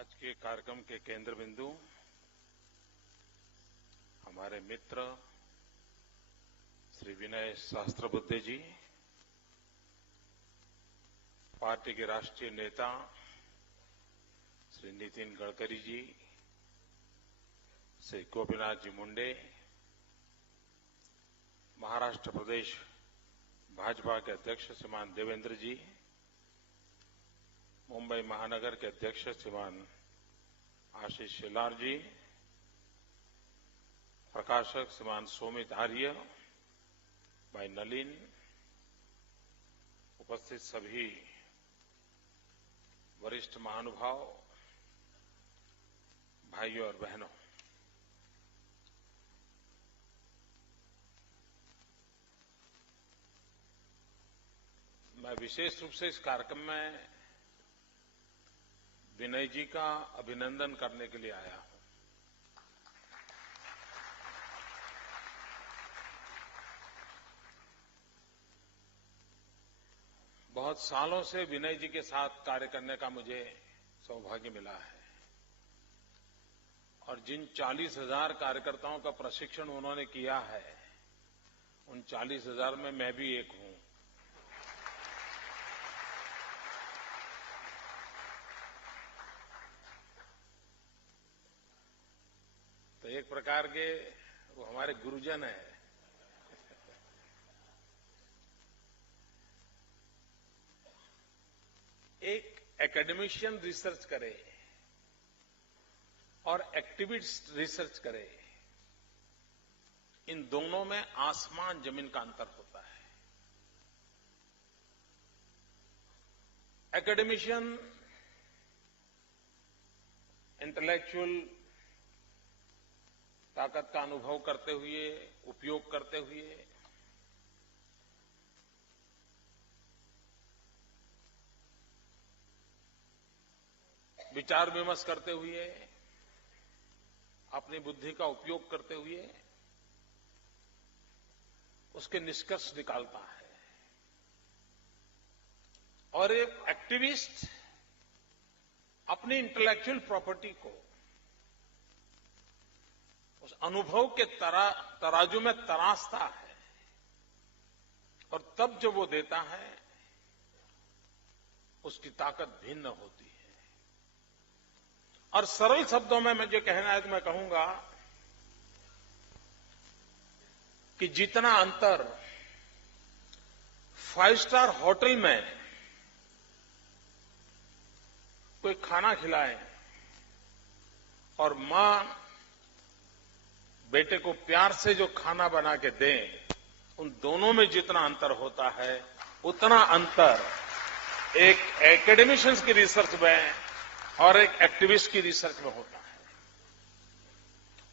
आज के कार्यक्रम के केंद्र बिंदु हमारे मित्र श्री विनय सहस्त्रबुद्धे जी, पार्टी के राष्ट्रीय नेता श्री नितिन गडकरी जी, श्री गोपीनाथ जी मुंडे, महाराष्ट्र प्रदेश भाजपा के अध्यक्ष श्रीमान देवेंद्र जी, मुंबई महानगर के अध्यक्ष श्रीमान आशीष शेलार जी, प्रकाशक श्रीमान सोमित आर्य, भाई नलिन, उपस्थित सभी वरिष्ठ महानुभाव, भाइयों और बहनों, मैं विशेष रूप से इस कार्यक्रम में विनय जी का अभिनंदन करने के लिए आया हूं। बहुत सालों से विनय जी के साथ कार्य करने का मुझे सौभाग्य मिला है और जिन 40,000 कार्यकर्ताओं का प्रशिक्षण उन्होंने किया है, उन 40,000 में मैं भी एक हूं। तो एक प्रकार के वो हमारे गुरुजन हैं। एक एकेडमिशियन रिसर्च करे और एक्टिविस्ट रिसर्च करे, इन दोनों में आसमान जमीन का अंतर होता है। एकेडमिशियन इंटेलेक्चुअल ताकत का अनुभव करते हुए, उपयोग करते हुए विचार विमर्श करते हुए, अपनी बुद्धि का उपयोग करते हुए उसके निष्कर्ष निकालता है। और एक एक्टिविस्ट अपनी इंटेलेक्चुअल प्रॉपर्टी को उस अनुभव के तराजू में तराशता है और तब जब वो देता है उसकी ताकत भिन्न होती है। और सरल शब्दों में मुझे कहना है तो मैं कहूंगा कि जितना अंतर 5 स्टार होटल में कोई खाना खिलाए और मां बेटे को प्यार से जो खाना बना के दें, उन दोनों में जितना अंतर होता है, उतना अंतर एक एकेडमिशियंस की रिसर्च में और एक एक्टिविस्ट की रिसर्च में होता है।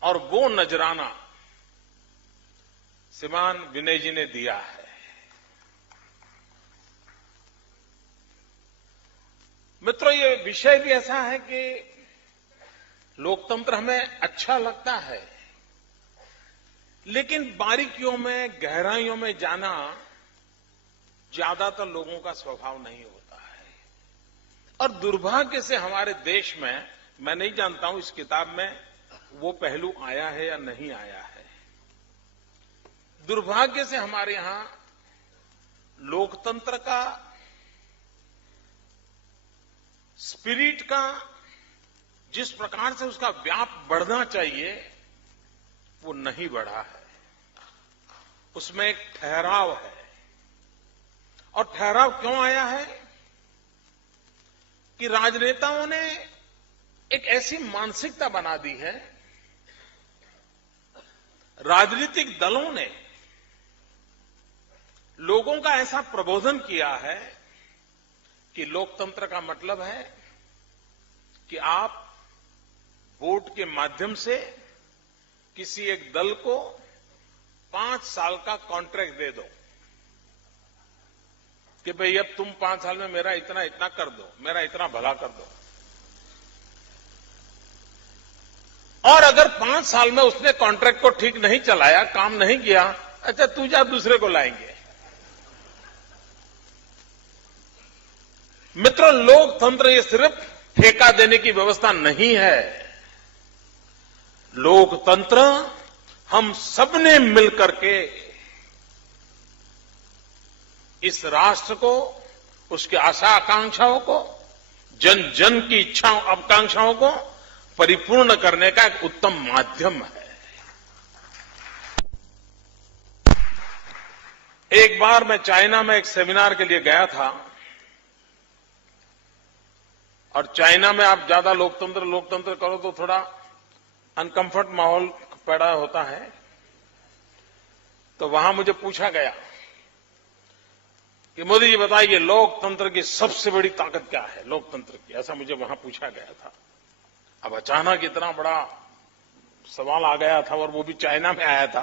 और वो नजराना श्रीमान विनय जी ने दिया है। मित्रों, ये विषय भी ऐसा है कि लोकतंत्र हमें अच्छा लगता है, लेकिन बारीकियों में, गहराइयों में जाना ज्यादातर लोगों का स्वभाव नहीं होता है। और दुर्भाग्य से हमारे देश में, मैं नहीं जानता हूं इस किताब में वो पहलू आया है या नहीं आया है, दुर्भाग्य से हमारे यहां लोकतंत्र का स्पिरिट का जिस प्रकार से उसका व्याप बढ़ना चाहिए वो नहीं बढ़ा है। उसमें एक ठहराव है। और ठहराव क्यों आया है कि राजनेताओं ने एक ऐसी मानसिकता बना दी है, राजनीतिक दलों ने लोगों का ऐसा प्रबोधन किया है कि लोकतंत्र का मतलब है कि आप वोट के माध्यम से किसी एक दल को 5 साल का कॉन्ट्रैक्ट दे दो कि भाई अब तुम 5 साल में मेरा इतना इतना कर दो, मेरा इतना भला कर दो। और अगर 5 साल में उसने कॉन्ट्रैक्ट को ठीक नहीं चलाया, काम नहीं किया, अच्छा तू जा, दूसरे को लाएंगे। मित्रों, लोकतंत्र ये सिर्फ ठेका देने की व्यवस्था नहीं है। लोकतंत्र हम सबने मिलकर के इस राष्ट्र को, उसकी आशा आकांक्षाओं को, जन जन की इच्छाओं आकांक्षाओं को परिपूर्ण करने का एक उत्तम माध्यम है। एक बार मैं चाइना में एक सेमिनार के लिए गया था और चाइना में आप ज्यादा लोकतंत्र करो तो थोड़ा अनकंफर्ट माहौल पैदा होता है। तो वहां मुझे पूछा गया कि मोदी जी बताइए लोकतंत्र की सबसे बड़ी ताकत क्या है, लोकतंत्र की, ऐसा मुझे वहां पूछा गया था। अब अचानक इतना बड़ा सवाल आ गया था और वो भी चाइना में आया था,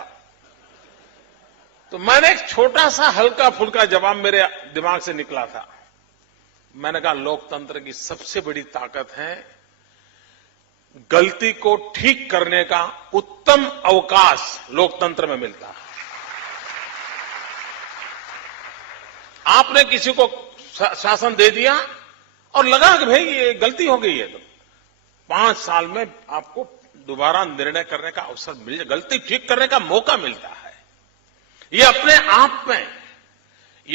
तो मैंने एक छोटा सा हल्का फुल्का जवाब मेरे दिमाग से निकला था। मैंने कहा लोकतंत्र की सबसे बड़ी ताकत है गलती को ठीक करने का उत्तम अवकाश लोकतंत्र में मिलता है। आपने किसी को शासन दे दिया और लगा कि भाई ये गलती हो गई है, तो 5 साल में आपको दोबारा निर्णय करने का अवसर मिल जाए, गलती ठीक करने का मौका मिलता है। ये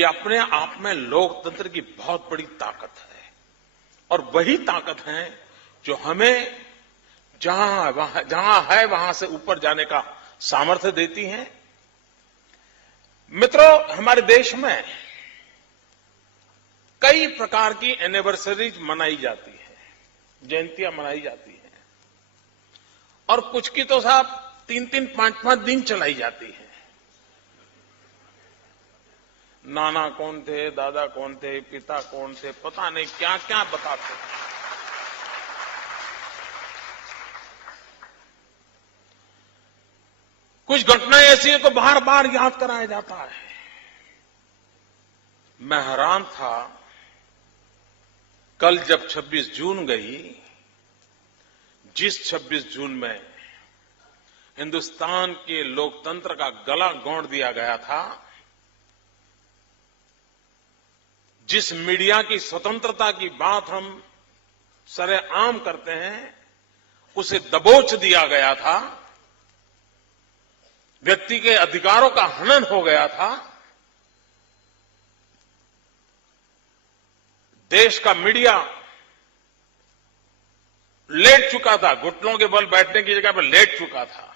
अपने आप में लोकतंत्र की बहुत बड़ी ताकत है और वही ताकत है जो हमें जहां है वहां से ऊपर जाने का सामर्थ्य देती है। मित्रों, हमारे देश में कई प्रकार की एनिवर्सरीज मनाई जाती है, जयंतियां मनाई जाती हैं और कुछ की तो साहब 3-3, 5-5 दिन चलाई जाती है। नाना कौन थे, दादा कौन थे, पिता कौन थे, पता नहीं क्या क्या बताते हैं। कुछ घटनाएं ऐसी हैं को बार बार याद कराया जाता है। मैं हैरान था कल जब 26 जून गई, जिस 26 जून में हिंदुस्तान के लोकतंत्र का गला घोंट दिया गया था, जिस मीडिया की स्वतंत्रता की बात हम सरेआम करते हैं उसे दबोच दिया गया था, व्यक्ति के अधिकारों का हनन हो गया था, देश का मीडिया लेट चुका था, घुटनों के बल बैठने की जगह पर लेट चुका था,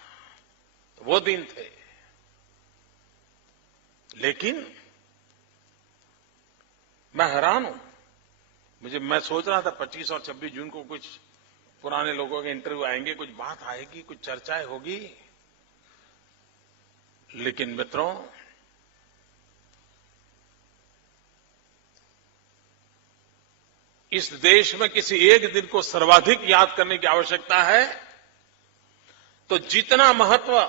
तो वो दिन थे। लेकिन मैं हैरान हूं, मैं सोच रहा था 25 और 26 जून को कुछ पुराने लोगों के इंटरव्यू आएंगे, कुछ बात आएगी, कुछ चर्चाएं होगी। लेकिन मित्रों, इस देश में किसी एक दिन को सर्वाधिक याद करने की आवश्यकता है तो जितना महत्व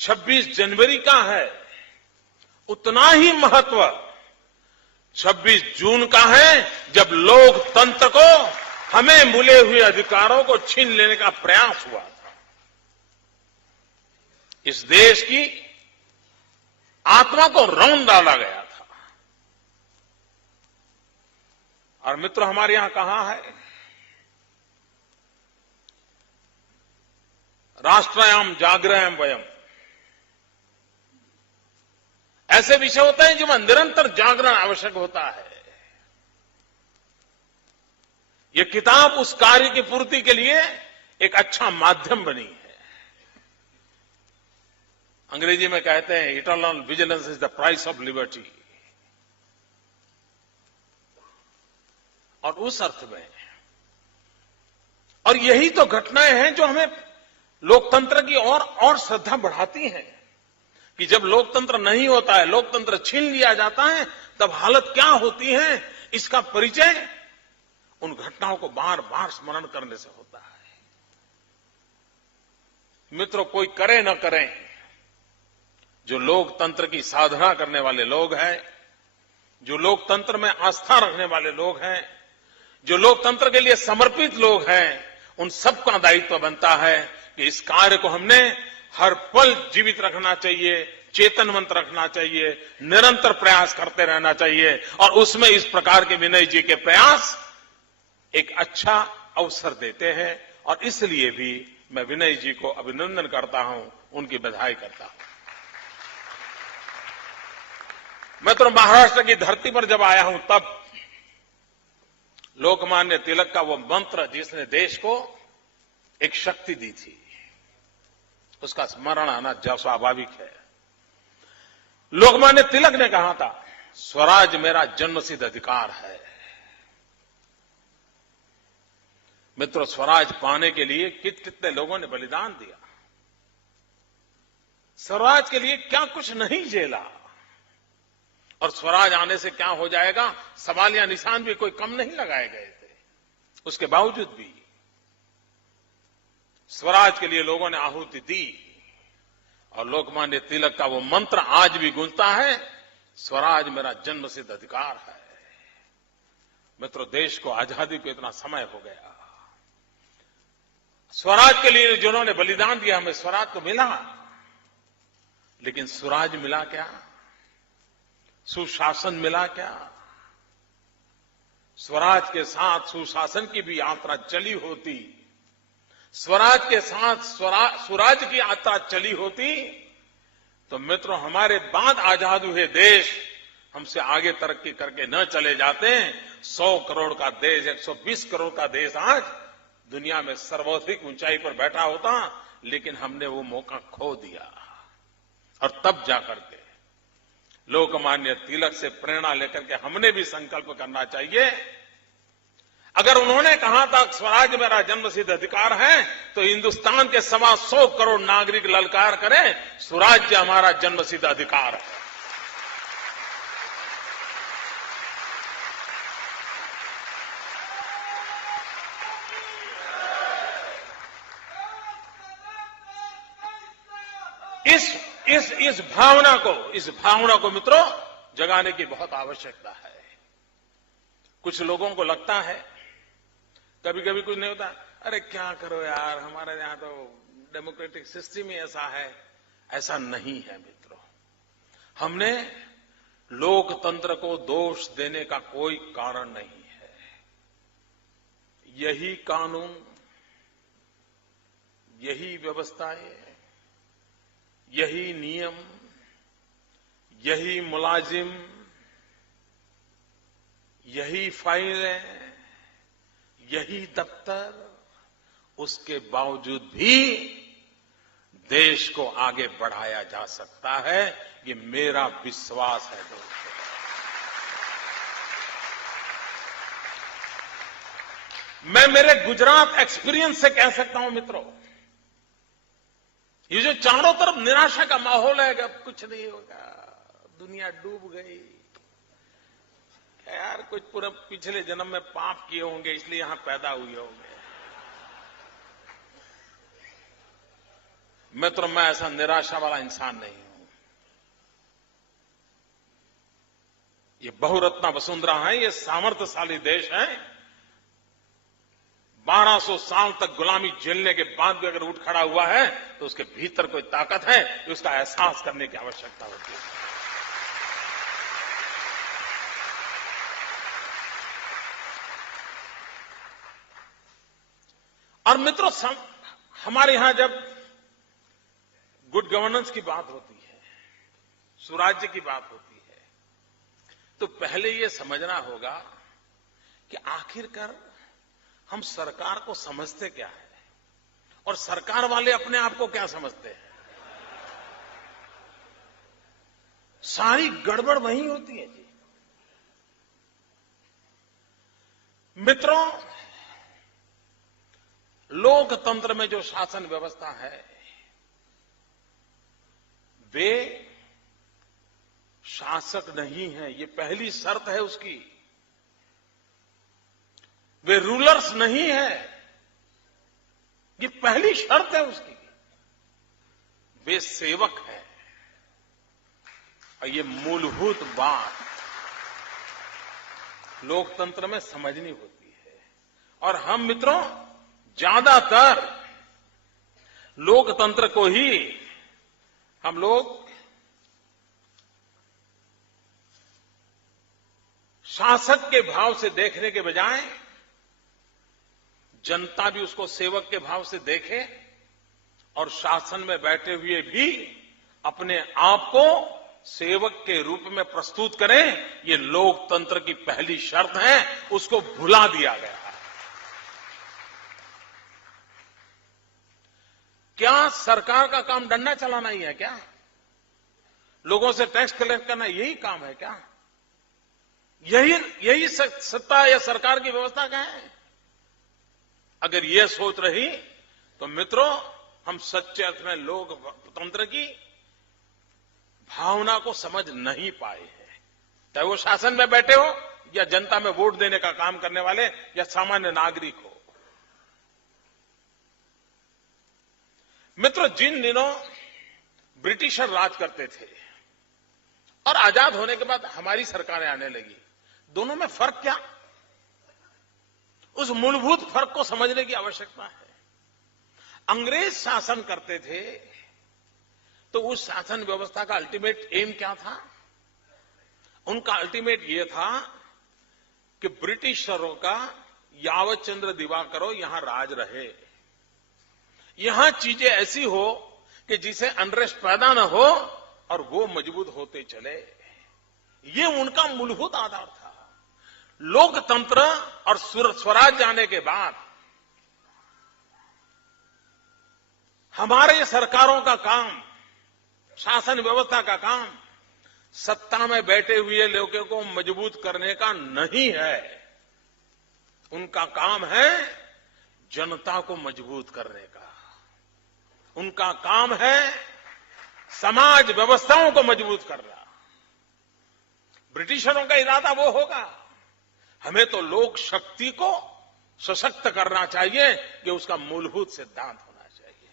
26 जनवरी का है उतना ही महत्व 26 जून का है, जब लोकतंत्र को, हमें मिले हुए अधिकारों को छीन लेने का प्रयास हुआ था। इस देश की आत्मा को रौंद डाला गया था। और मित्रों, हमारे यहां कहा है, राष्ट्रयाम जागृहम वयम, ऐसे विषय होते हैं जिनमें निरंतर जागरण आवश्यक होता है। यह किताब उस कार्य की पूर्ति के लिए एक अच्छा माध्यम बनी है। अंग्रेजी में कहते हैं eternal vigilance is the price of liberty. और उस अर्थ में, और यही तो घटनाएं हैं जो हमें लोकतंत्र की और श्रद्धा बढ़ाती हैं कि जब लोकतंत्र नहीं होता है, लोकतंत्र छीन लिया जाता है, तब हालत क्या होती है, इसका परिचय उन घटनाओं को बार बार स्मरण करने से होता है। मित्रों, कोई करे न करे, जो लोकतंत्र की साधना करने वाले लोग हैं, जो लोकतंत्र में आस्था रखने वाले लोग हैं, जो लोकतंत्र के लिए समर्पित लोग हैं, उन सबका दायित्व बनता है कि इस कार्य को हमने हर पल जीवित रखना चाहिए, चेतनवंत रखना चाहिए, निरंतर प्रयास करते रहना चाहिए। और उसमें इस प्रकार के विनय जी के प्रयास एक अच्छा अवसर देते हैं और इसलिए भी मैं विनय जी को अभिनंदन करता हूं, उनकी बधाई करता हूं। मैं तो महाराष्ट्र की धरती पर जब आया हूं तब लोकमान्य तिलक का वो मंत्र जिसने देश को एक शक्ति दी थी, उसका स्मरण आना स्वाभाविक है। लोकमान्य तिलक ने कहा था, स्वराज मेरा जन्मसिद्ध अधिकार है। मित्रों, स्वराज पाने के लिए कितने लोगों ने बलिदान दिया, स्वराज के लिए क्या कुछ नहीं झेला, और स्वराज आने से क्या हो जाएगा सवाल या निशान भी कोई कम नहीं लगाए गए थे। उसके बावजूद भी स्वराज के लिए लोगों ने आहुति दी और लोकमान्य तिलक का वो मंत्र आज भी गूंजता है, स्वराज मेरा जन्मसिद्ध अधिकार है। मित्रों, देश को आजादी को इतना समय हो गया, स्वराज के लिए जिन्होंने बलिदान दिया, हमें स्वराज तो मिला, लेकिन स्वराज मिला क्या, सुशासन मिला क्या? स्वराज के साथ सुशासन की भी यात्रा चली होती, स्वराज के साथ स्वराज की यात्रा चली होती तो मित्रों हमारे बाद आजाद हुए देश हमसे आगे तरक्की करके न चले जाते। 100 करोड़ का देश, 120 करोड़ का देश आज दुनिया में सर्वाधिक ऊंचाई पर बैठा होता, लेकिन हमने वो मौका खो दिया। और तब जाकर के लोकमान्य तिलक से प्रेरणा लेकर के हमने भी संकल्प करना चाहिए। अगर उन्होंने कहा था स्वराज मेरा जन्मसिद्ध अधिकार है, तो हिंदुस्तान के 125 करोड़ नागरिक ललकार करें, स्वराज्य हमारा जन्मसिद्ध अधिकार है। इस भावना को मित्रों जगाने की बहुत आवश्यकता है। कुछ लोगों को लगता है, कभी कभी कुछ नहीं होता, अरे क्या करो यार, हमारे यहां तो डेमोक्रेटिक सिस्टम ही ऐसा है। ऐसा नहीं है मित्रों, हमने लोकतंत्र को दोष देने का कोई कारण नहीं है। यही कानून, यही व्यवस्थाएं, यही नियम, यही मुलाजिम, यही फाइलें, यही दफ्तर, उसके बावजूद भी देश को आगे बढ़ाया जा सकता है, ये मेरा विश्वास है दोस्तों। मैं मेरे गुजरात एक्सपीरियंस से कह सकता हूं मित्रों, ये जो चारों तरफ निराशा का माहौल है कि अब कुछ नहीं होगा, दुनिया डूब गई, यार कुछ पूरा पिछले जन्म में पाप किए होंगे इसलिए यहां पैदा हुए होंगे। मित्रों, मैं ऐसा निराशा वाला इंसान नहीं हूं। ये बहुरत्ना वसुंधरा है, ये सामर्थ्यशाली देश है। 1200 साल तक गुलामी झेलने के बाद भी अगर उठ खड़ा हुआ है तो उसके भीतर कोई ताकत है, उसका एहसास करने की आवश्यकता होती है। और मित्रों, हमारे यहां जब गुड गवर्नेंस की बात होती है, सुराज्य की बात होती है, तो पहले यह समझना होगा कि आखिरकार हम सरकार को समझते क्या है और सरकार वाले अपने आप को क्या समझते हैं। सारी गड़बड़ वहीं होती है जी। मित्रों, लोकतंत्र में जो शासन व्यवस्था है, वे शासक नहीं है, ये पहली शर्त है उसकी। वे रूलर्स नहीं है, ये पहली शर्त है उसकी। वे सेवक हैं, और ये मूलभूत बात लोकतंत्र में समझनी होती है। और हम मित्रों ज्यादातर लोकतंत्र को ही हम लोग शासक के भाव से देखने के बजाय जनता भी उसको सेवक के भाव से देखे और शासन में बैठे हुए भी अपने आप को सेवक के रूप में प्रस्तुत करें, ये लोकतंत्र की पहली शर्त है, उसको भुला दिया गया है। क्या सरकार का काम डंडा चलाना ही है क्या? लोगों से टैक्स कलेक्ट करना यही काम है क्या? यही सत्ता या सरकार की व्यवस्था का है? अगर ये सोच रही तो मित्रों, हम सच्चे अर्थ में लोकतंत्र की भावना को समझ नहीं पाए हैं। चाहे वो शासन में बैठे हो या जनता में वोट देने का काम करने वाले या सामान्य नागरिक हो। मित्रों, जिन दिनों ब्रिटिशर राज करते थे और आजाद होने के बाद हमारी सरकारें आने लगी, दोनों में फर्क क्या? उस मूलभूत फर्क को समझने की आवश्यकता है। अंग्रेज शासन करते थे तो उस शासन व्यवस्था का अल्टीमेट एम क्या था? उनका अल्टीमेट ये था कि ब्रिटिशरों का यावत चंद्र दिवाकरो यहां राज रहे, यहां चीजें ऐसी हो कि जिसे अनरेस्ट पैदा न हो और वो मजबूत होते चले। ये उनका मूलभूत आधार था। लोकतंत्र और स्वराज आने के बाद हमारे सरकारों का काम, शासन व्यवस्था का काम सत्ता में बैठे हुए लोगों को मजबूत करने का नहीं है। उनका काम है जनता को मजबूत करने का। उनका काम है समाज व्यवस्थाओं को मजबूत करना। ब्रिटिशरों का इरादा वो होगा, हमें तो लोक शक्ति को सशक्त करना चाहिए, कि उसका मूलभूत सिद्धांत होना चाहिए।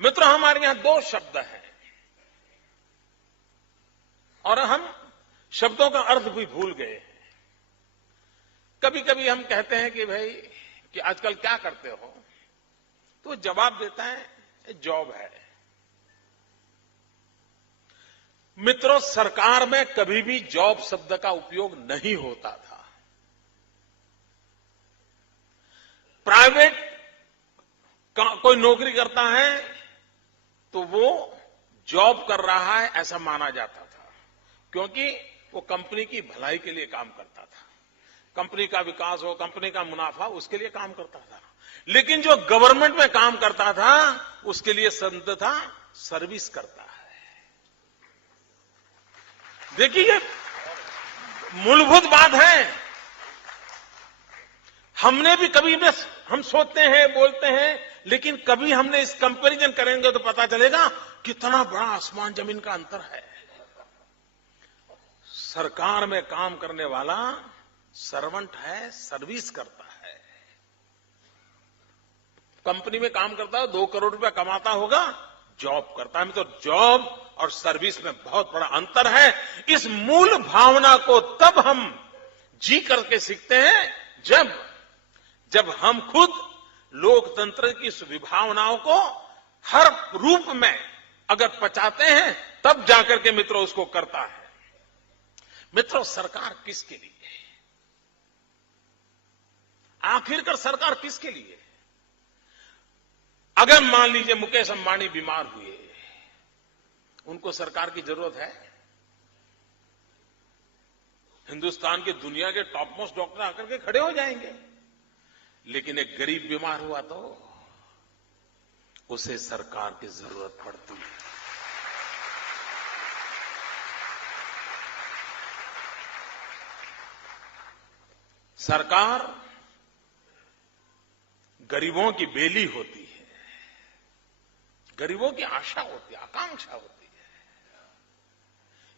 मित्रों, हमारे यहां दो शब्द हैं और हम शब्दों का अर्थ भी भूल गए हैं। कभी कभी हम कहते हैं कि भाई कि आजकल क्या करते हो, तो जवाब देता है जॉब है। मित्रों, सरकार में कभी भी जॉब शब्द का उपयोग नहीं होता था। प्राइवेट कोई नौकरी करता है तो वो जॉब कर रहा है ऐसा माना जाता था, क्योंकि वो कंपनी की भलाई के लिए काम करता था, कंपनी का विकास हो, कंपनी का मुनाफा, उसके लिए काम करता था। लेकिन जो गवर्नमेंट में काम करता था उसके लिए शब्द था सर्विस करता है। देखिए, ये मूलभूत बात है। हमने भी कभी हम सोचते हैं, बोलते हैं, लेकिन कभी हमने इस कंपैरिजन करेंगे तो पता चलेगा कितना बड़ा आसमान जमीन का अंतर है। सरकार में काम करने वाला सर्वेंट है, सर्विस करता है। कंपनी में काम करता है, 2 करोड़ रुपया कमाता होगा, जॉब करता है। तो जॉब और सर्विस में बहुत बड़ा अंतर है। इस मूल भावना को तब हम जी करके सीखते हैं जब हम खुद लोकतंत्र की इस विभावनाओं को हर रूप में अगर पचाते हैं, तब जाकर के मित्रों उसको करता है। मित्रों, सरकार किसके लिए है? आखिरकार सरकार किसके लिए है? अगर मान लीजिए मुकेश अंबानी बीमार हुए, उनको सरकार की जरूरत है? हिंदुस्तान के दुनिया के टॉप मोस्ट डॉक्टर आकर के खड़े हो जाएंगे। लेकिन एक गरीब बीमार हुआ तो उसे सरकार की जरूरत पड़ती है। सरकार गरीबों की बेली होती है, गरीबों की आशा होती है, आकांक्षा होती है।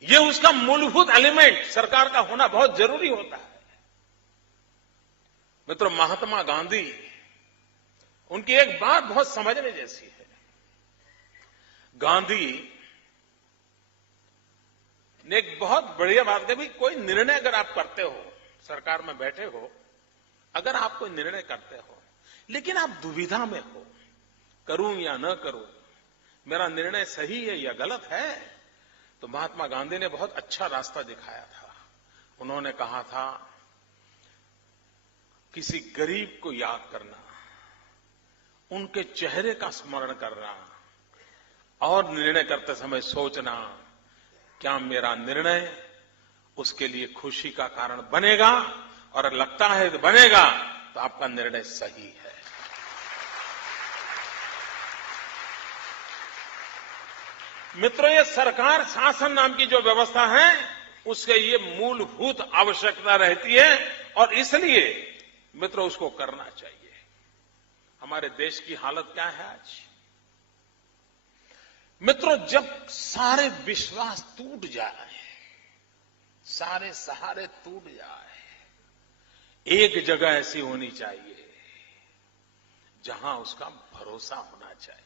यह उसका मूलभूत एलिमेंट सरकार का होना बहुत जरूरी होता है। मित्रों, महात्मा गांधी, उनकी एक बात बहुत समझने जैसी है। गांधी ने एक बहुत बढ़िया बात कही, कोई निर्णय अगर आप करते हो, सरकार में बैठे हो, अगर आप कोई निर्णय करते हो लेकिन आप दुविधा में हो, करूं या न करूं, मेरा निर्णय सही है या गलत है, तो महात्मा गांधी ने बहुत अच्छा रास्ता दिखाया था। उन्होंने कहा था किसी गरीब को याद करना, उनके चेहरे का स्मरण करना और निर्णय करते समय सोचना, क्या मेरा निर्णय उसके लिए खुशी का कारण बनेगा, और लगता है कि बनेगा तो आपका निर्णय सही है। मित्रों, ये सरकार शासन नाम की जो व्यवस्था है, उसके ये मूलभूत आवश्यकता रहती है और इसलिए मित्रों उसको करना चाहिए। हमारे देश की हालत क्या है आज? मित्रों, जब सारे विश्वास टूट जाए, सारे सहारे टूट जाए, एक जगह ऐसी होनी चाहिए जहां उसका भरोसा होना चाहिए।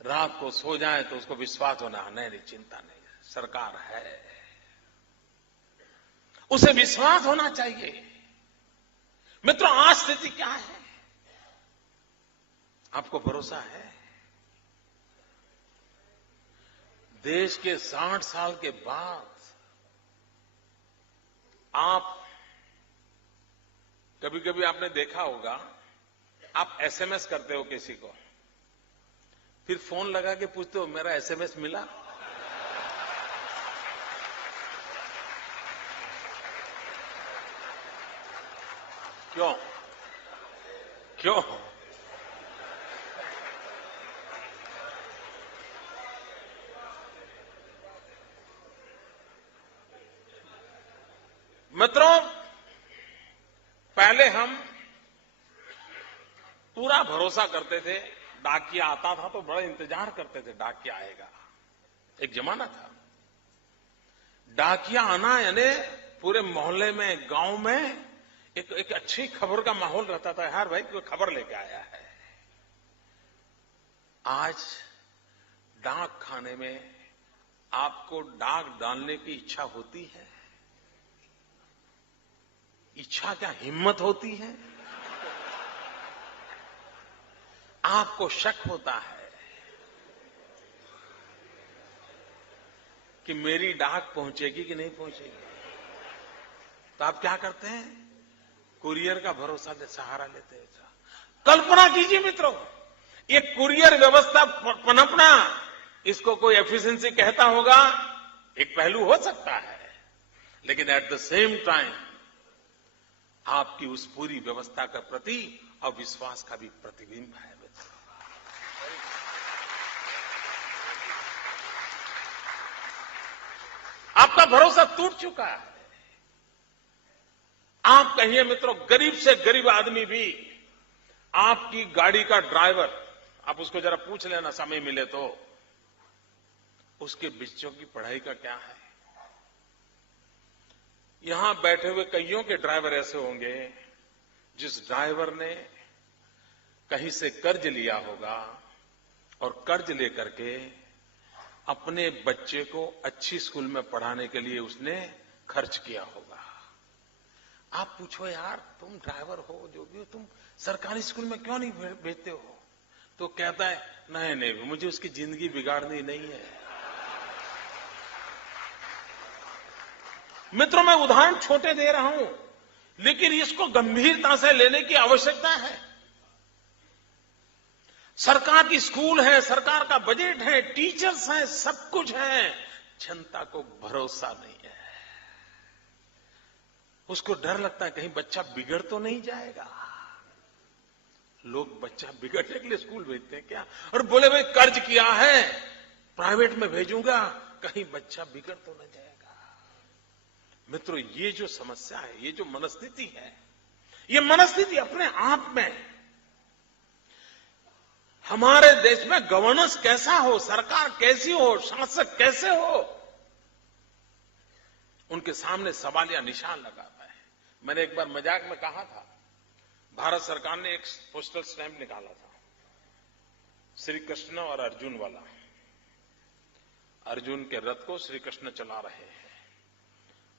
रात को सो जाए तो उसको विश्वास होना, नहीं चिंता नहीं, सरकार है, उसे विश्वास होना चाहिए। मित्रों, आज स्थिति क्या है? आपको भरोसा है? देश के 60 साल के बाद आप कभी कभी आपने देखा होगा, आप एसएमएस करते हो किसी को, फिर फोन लगा के पूछते हो मेरा एसएमएस मिला? क्यों? क्यों? मित्रों, पहले हम पूरा भरोसा करते थे, डाकिया आता था तो बड़ा इंतजार करते थे, डाकिया आएगा। एक जमाना था, डाकिया आना यानी पूरे मोहल्ले में, गांव में एक अच्छी खबर का माहौल रहता था, यार भाई कोई खबर लेके आया है। आज डाक खाने में आपको डाक डालने की इच्छा होती है? इच्छा क्या, हिम्मत होती है? आपको शक होता है कि मेरी डाक पहुंचेगी कि नहीं पहुंचेगी, तो आप क्या करते हैं? कुरियर का भरोसा सहारा लेते हैं। कल्पना कीजिए मित्रों, ये कुरियर व्यवस्था पनपना, इसको कोई एफिशिएंसी कहता होगा, एक पहलू हो सकता है, लेकिन एट द सेम टाइम आपकी उस पूरी व्यवस्था के प्रति अविश्वास का भी प्रतिबिंब है। आपका भरोसा टूट चुका है। आप कहिए मित्रों, गरीब से गरीब आदमी भी, आपकी गाड़ी का ड्राइवर, आप उसको जरा पूछ लेना समय मिले तो, उसके बच्चों की पढ़ाई का क्या है? यहां बैठे हुए कईयों के ड्राइवर ऐसे होंगे जिस ड्राइवर ने कहीं से कर्ज लिया होगा और कर्ज लेकर के अपने बच्चे को अच्छी स्कूल में पढ़ाने के लिए उसने खर्च किया होगा। आप पूछो, यार तुम ड्राइवर हो, जो भी हो, तुम सरकारी स्कूल में क्यों नहीं भेजते हो? तो कहता है नहीं, मुझे उसकी जिंदगी बिगाड़नी नहीं है। मित्रों, मैं उदाहरण छोटे दे रहा हूं, लेकिन इसको गंभीरता से लेने की आवश्यकता है। सरकार की स्कूल है, सरकार का बजट है, टीचर्स हैं, सब कुछ है, जनता को भरोसा नहीं है। उसको डर लगता है कहीं बच्चा बिगड़ तो नहीं जाएगा। लोग बच्चा बिगड़ने के लिए स्कूल भेजते हैं क्या? और बोले भाई कर्ज किया है, प्राइवेट में भेजूंगा, कहीं बच्चा बिगड़ तो नहीं जाएगा। मित्रों, ये जो समस्या है, ये जो मनस्थिति है, ये मनस्थिति अपने आप में हमारे देश में गवर्नेंस कैसा हो, सरकार कैसी हो, शासक कैसे हो, उनके सामने सवालिया निशान लगाता है। मैंने एक बार मजाक में कहा था, भारत सरकार ने एक पोस्टल स्टैंप निकाला था, श्री कृष्ण और अर्जुन वाला। अर्जुन के रथ को श्री कृष्ण चला रहे हैं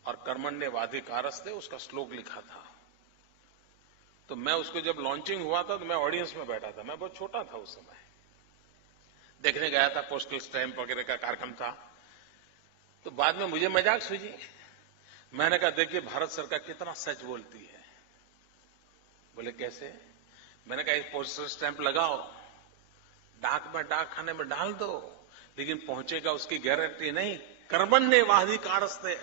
और कर्मण्येवाधिकारस्ते उसका श्लोक लिखा था। तो मैं उसको जब लॉन्चिंग हुआ था तो मैं ऑडियंस में बैठा था, मैं बहुत छोटा था उस समय, देखने गया था, पोस्टल स्टैंप वगैरह का कार्यक्रम था। तो बाद में मुझे मजाक सूझी, मैंने कहा देखिए भारत सरकार कितना सच बोलती है। बोले कैसे? मैंने कहा एक पोस्टल स्टैंप लगाओ, डाक में डाक खाने में डाल दो, लेकिन पहुंचेगा उसकी गारंटी नहीं। कर्मण्येवाधिकारस्ते।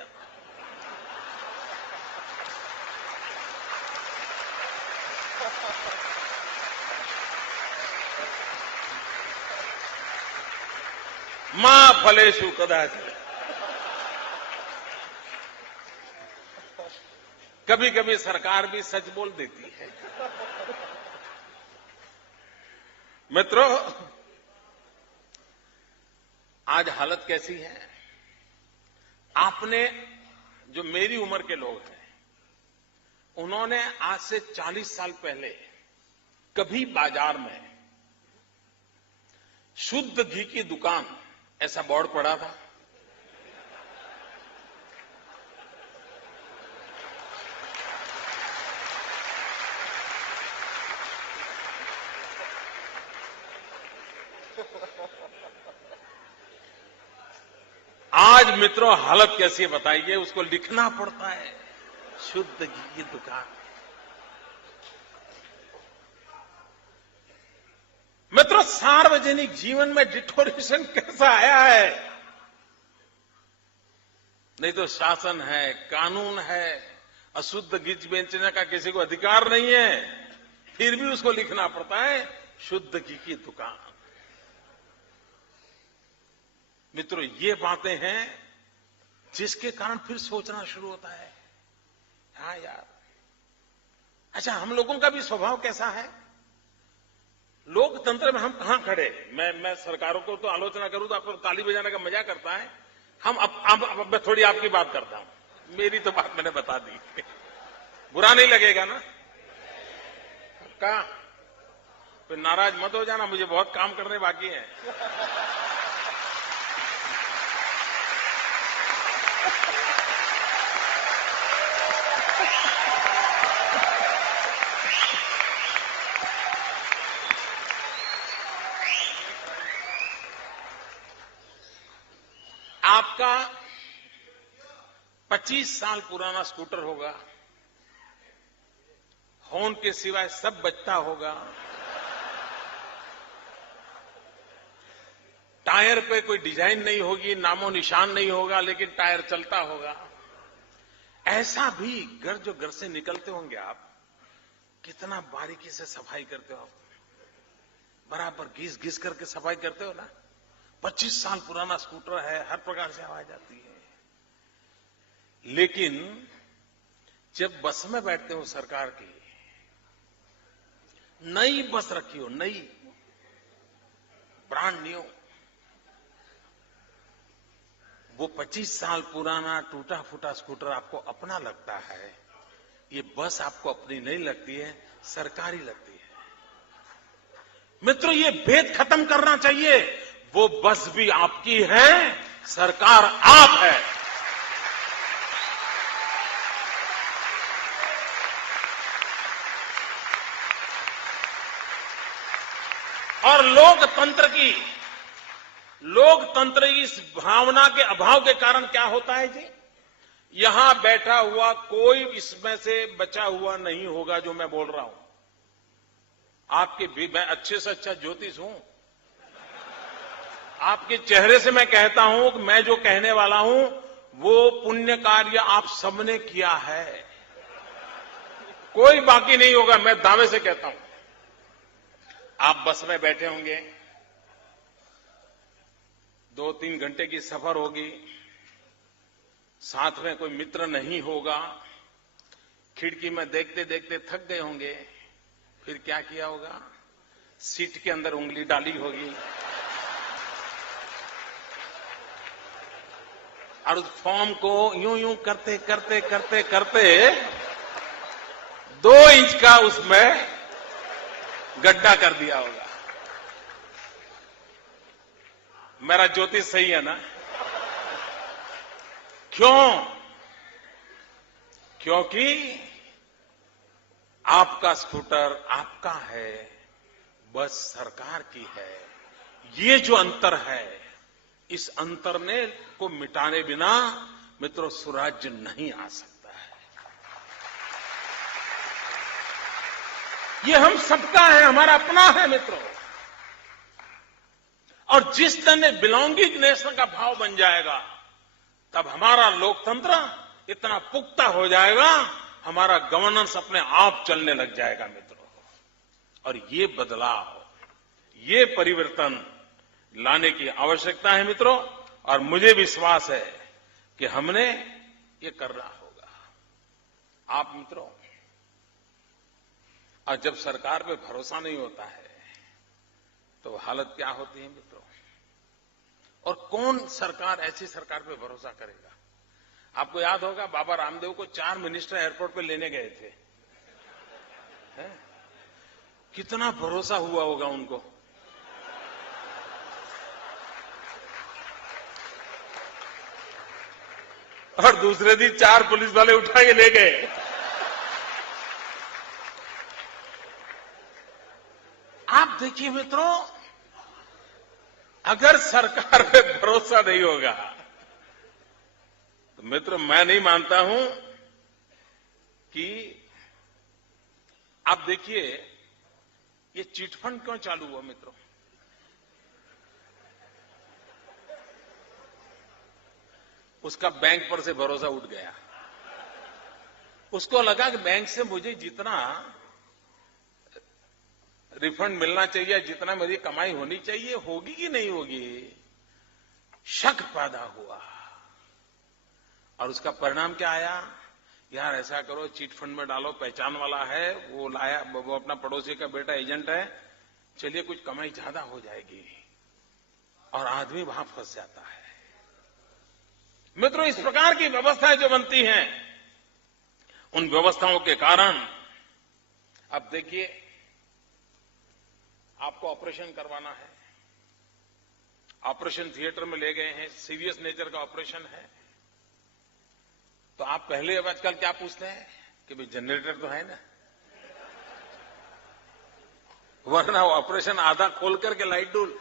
मां फलेषु कदाचित्। कभी कभी सरकार भी सच बोल देती है। मित्रों, आज हालत कैसी है? आपने, जो मेरी उम्र के लोग हैं, उन्होंने आज से 40 साल पहले कभी बाजार में शुद्ध घी की दुकान ऐसा बोर्ड पड़ा था? आज मित्रों हालत कैसी है बताइए? उसको लिखना पड़ता है, शुद्ध घी की दुकान। मित्रों, सार्वजनिक जीवन में डिटोरेशन कैसा आया है? नहीं तो शासन है, कानून है, अशुद्ध घी बेचने का किसी को अधिकार नहीं है, फिर भी उसको लिखना पड़ता है शुद्ध घी की दुकान। मित्रों, ये बातें हैं जिसके कारण फिर सोचना शुरू होता है, हाँ यार, अच्छा हम लोगों का भी स्वभाव कैसा है? लोकतंत्र में हम कहां खड़े? मैं सरकारों को तो आलोचना करूं तो आपको ताली बजाने का मजा करता है। हम अब मैं थोड़ी आपकी बात करता हूं। मेरी तो बात मैंने बता दी, बुरा नहीं लगेगा ना? कहा फिर नाराज मत हो जाना, मुझे बहुत काम करने बाकी है। आपका 25 साल पुराना स्कूटर होगा, हॉर्न के सिवाय सब बजता होगा, टायर पे कोई डिजाइन नहीं होगी, नामो निशान नहीं होगा, लेकिन टायर चलता होगा। ऐसा भी जो घर से निकलते होंगे आप, कितना बारीकी से सफाई करते हो आप, बराबर घिस घिस करके सफाई करते हो ना। 25 साल पुराना स्कूटर है, हर प्रकार से आवाज आती है। लेकिन जब बस में बैठते हो सरकार की, नई बस रखी हो, नई, ब्रांड न्यू, वो 25 साल पुराना टूटा फूटा स्कूटर आपको अपना लगता है, ये बस आपको अपनी नहीं लगती है, सरकारी लगती है। मित्रों, ये भेद खत्म करना चाहिए। वो बस भी आपकी है, सरकार आप है। और लोकतंत्र की इस भावना के अभाव के कारण क्या होता है जी? यहां बैठा हुआ कोई इसमें से बचा हुआ नहीं होगा जो मैं बोल रहा हूं। आपके भी, मैं अच्छे से अच्छा ज्योतिष हूं, आपके चेहरे से मैं कहता हूं कि मैं जो कहने वाला हूं वो पुण्य कार्य आप सबने किया है, कोई बाकी नहीं होगा, मैं दावे से कहता हूं। आप बस में बैठे होंगे, 2-3 घंटे की सफर होगी, साथ में कोई मित्र नहीं होगा, खिड़की में देखते देखते थक गए होंगे, फिर क्या किया होगा? सीट के अंदर उंगली डाली होगी और उस फॉर्म को यूं यूं करते करते करते करते 2 इंच का उसमें गड्ढा कर दिया होगा। मेरा ज्योतिष सही है ना? क्यों? क्योंकि आपका स्कूटर आपका है, बस सरकार की है। ये जो अंतर है, इस अंतर को मिटाने बिना मित्रों सुराज्य नहीं आ सकता है। ये हम सबका है, हमारा अपना है मित्रों। और जिस तरह बिलोंगिंग नेशन का भाव बन जाएगा, तब हमारा लोकतंत्र इतना पुख्ता हो जाएगा, हमारा गवर्नेंस अपने आप चलने लग जाएगा मित्रों। और ये बदलाव, ये परिवर्तन लाने की आवश्यकता है मित्रों। और मुझे विश्वास है कि हमने ये करना होगा। आप मित्रों, और जब सरकार पे भरोसा नहीं होता है तो हालत क्या होती है मित्रों। और कौन सरकार, ऐसी सरकार पे भरोसा करेगा। आपको याद होगा बाबा रामदेव को 4 मिनिस्टर एयरपोर्ट पे लेने गए थे, है? कितना भरोसा हुआ होगा उनको। और दूसरे दिन 4 पुलिस वाले उठा के ले गए। आप देखिए मित्रों, अगर सरकार पे भरोसा नहीं होगा तो मित्रों मैं नहीं मानता हूं कि आप देखिए ये चिटफंड क्यों चालू हुआ मित्रों। उसका बैंक पर से भरोसा उठ गया। उसको लगा कि बैंक से मुझे जितना रिफंड मिलना चाहिए, जितना मेरी कमाई होनी चाहिए, होगी कि नहीं होगी, शक पैदा हुआ। और उसका परिणाम क्या आया, यार ऐसा करो चिट फंड में डालो, पहचान वाला है, वो लाया, वो अपना पड़ोसी का बेटा एजेंट है, चलिए कुछ कमाई ज्यादा हो जाएगी। और आदमी वहां फंस जाता है। मित्रों इस प्रकार की व्यवस्थाएं जो बनती हैं, उन व्यवस्थाओं के कारण अब देखिए आपको ऑपरेशन करवाना है, ऑपरेशन थिएटर में ले गए हैं, सीरियस नेचर का ऑपरेशन है, तो आप पहले आजकल क्या पूछते हैं कि भाई जनरेटर तो है ना, वरना ऑपरेशन आधा खोल करके लाइट डूल।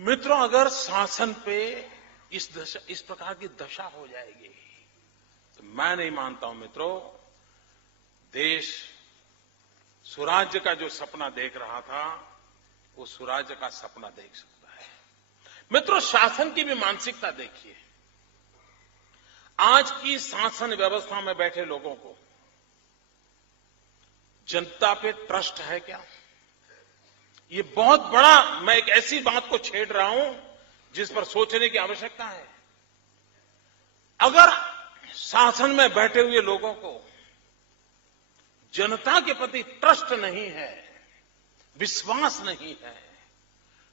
मित्रों अगर शासन पे इस प्रकार की दशा हो जाएगी तो मैं नहीं मानता हूं मित्रों देश सुराज्य का जो सपना देख रहा था वो सुराज्य का सपना देख सकता है। मित्रों शासन की भी मानसिकता देखिए। आज की शासन व्यवस्था में बैठे लोगों को जनता पे ट्रस्ट है क्या? ये बहुत बड़ा, मैं एक ऐसी बात को छेड़ रहा हूं जिस पर सोचने की आवश्यकता है। अगर शासन में बैठे हुए लोगों को जनता के प्रति ट्रस्ट नहीं है, विश्वास नहीं है,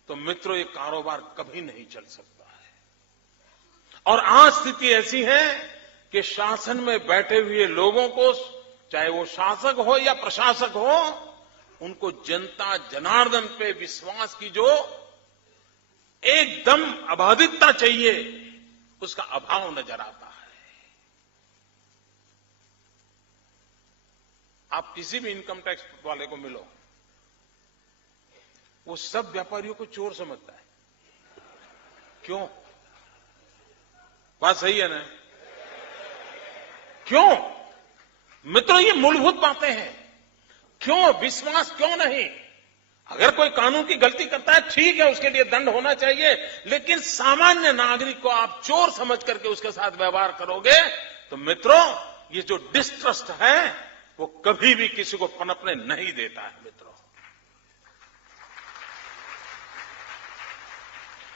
तो मित्रों ये कारोबार कभी नहीं चल सकता है। और आज स्थिति ऐसी है कि शासन में बैठे हुए लोगों को, चाहे वो शासक हो या प्रशासक हो, उनको जनता जनार्दन पे विश्वास की जो एकदम अबाधितता चाहिए, उसका अभाव नजर आता है। आप किसी भी इनकम टैक्स वाले को मिलो, वो सब व्यापारियों को चोर समझता है। क्यों? बात सही है ना? क्यों? मित्रों ये मूलभूत बातें हैं। क्यों विश्वास क्यों नहीं? अगर कोई कानून की गलती करता है ठीक है, उसके लिए दंड होना चाहिए, लेकिन सामान्य नागरिक को आप चोर समझ करके उसके साथ व्यवहार करोगे तो मित्रों ये जो डिस्ट्रस्ट है वो कभी भी किसी को पनपने नहीं देता है।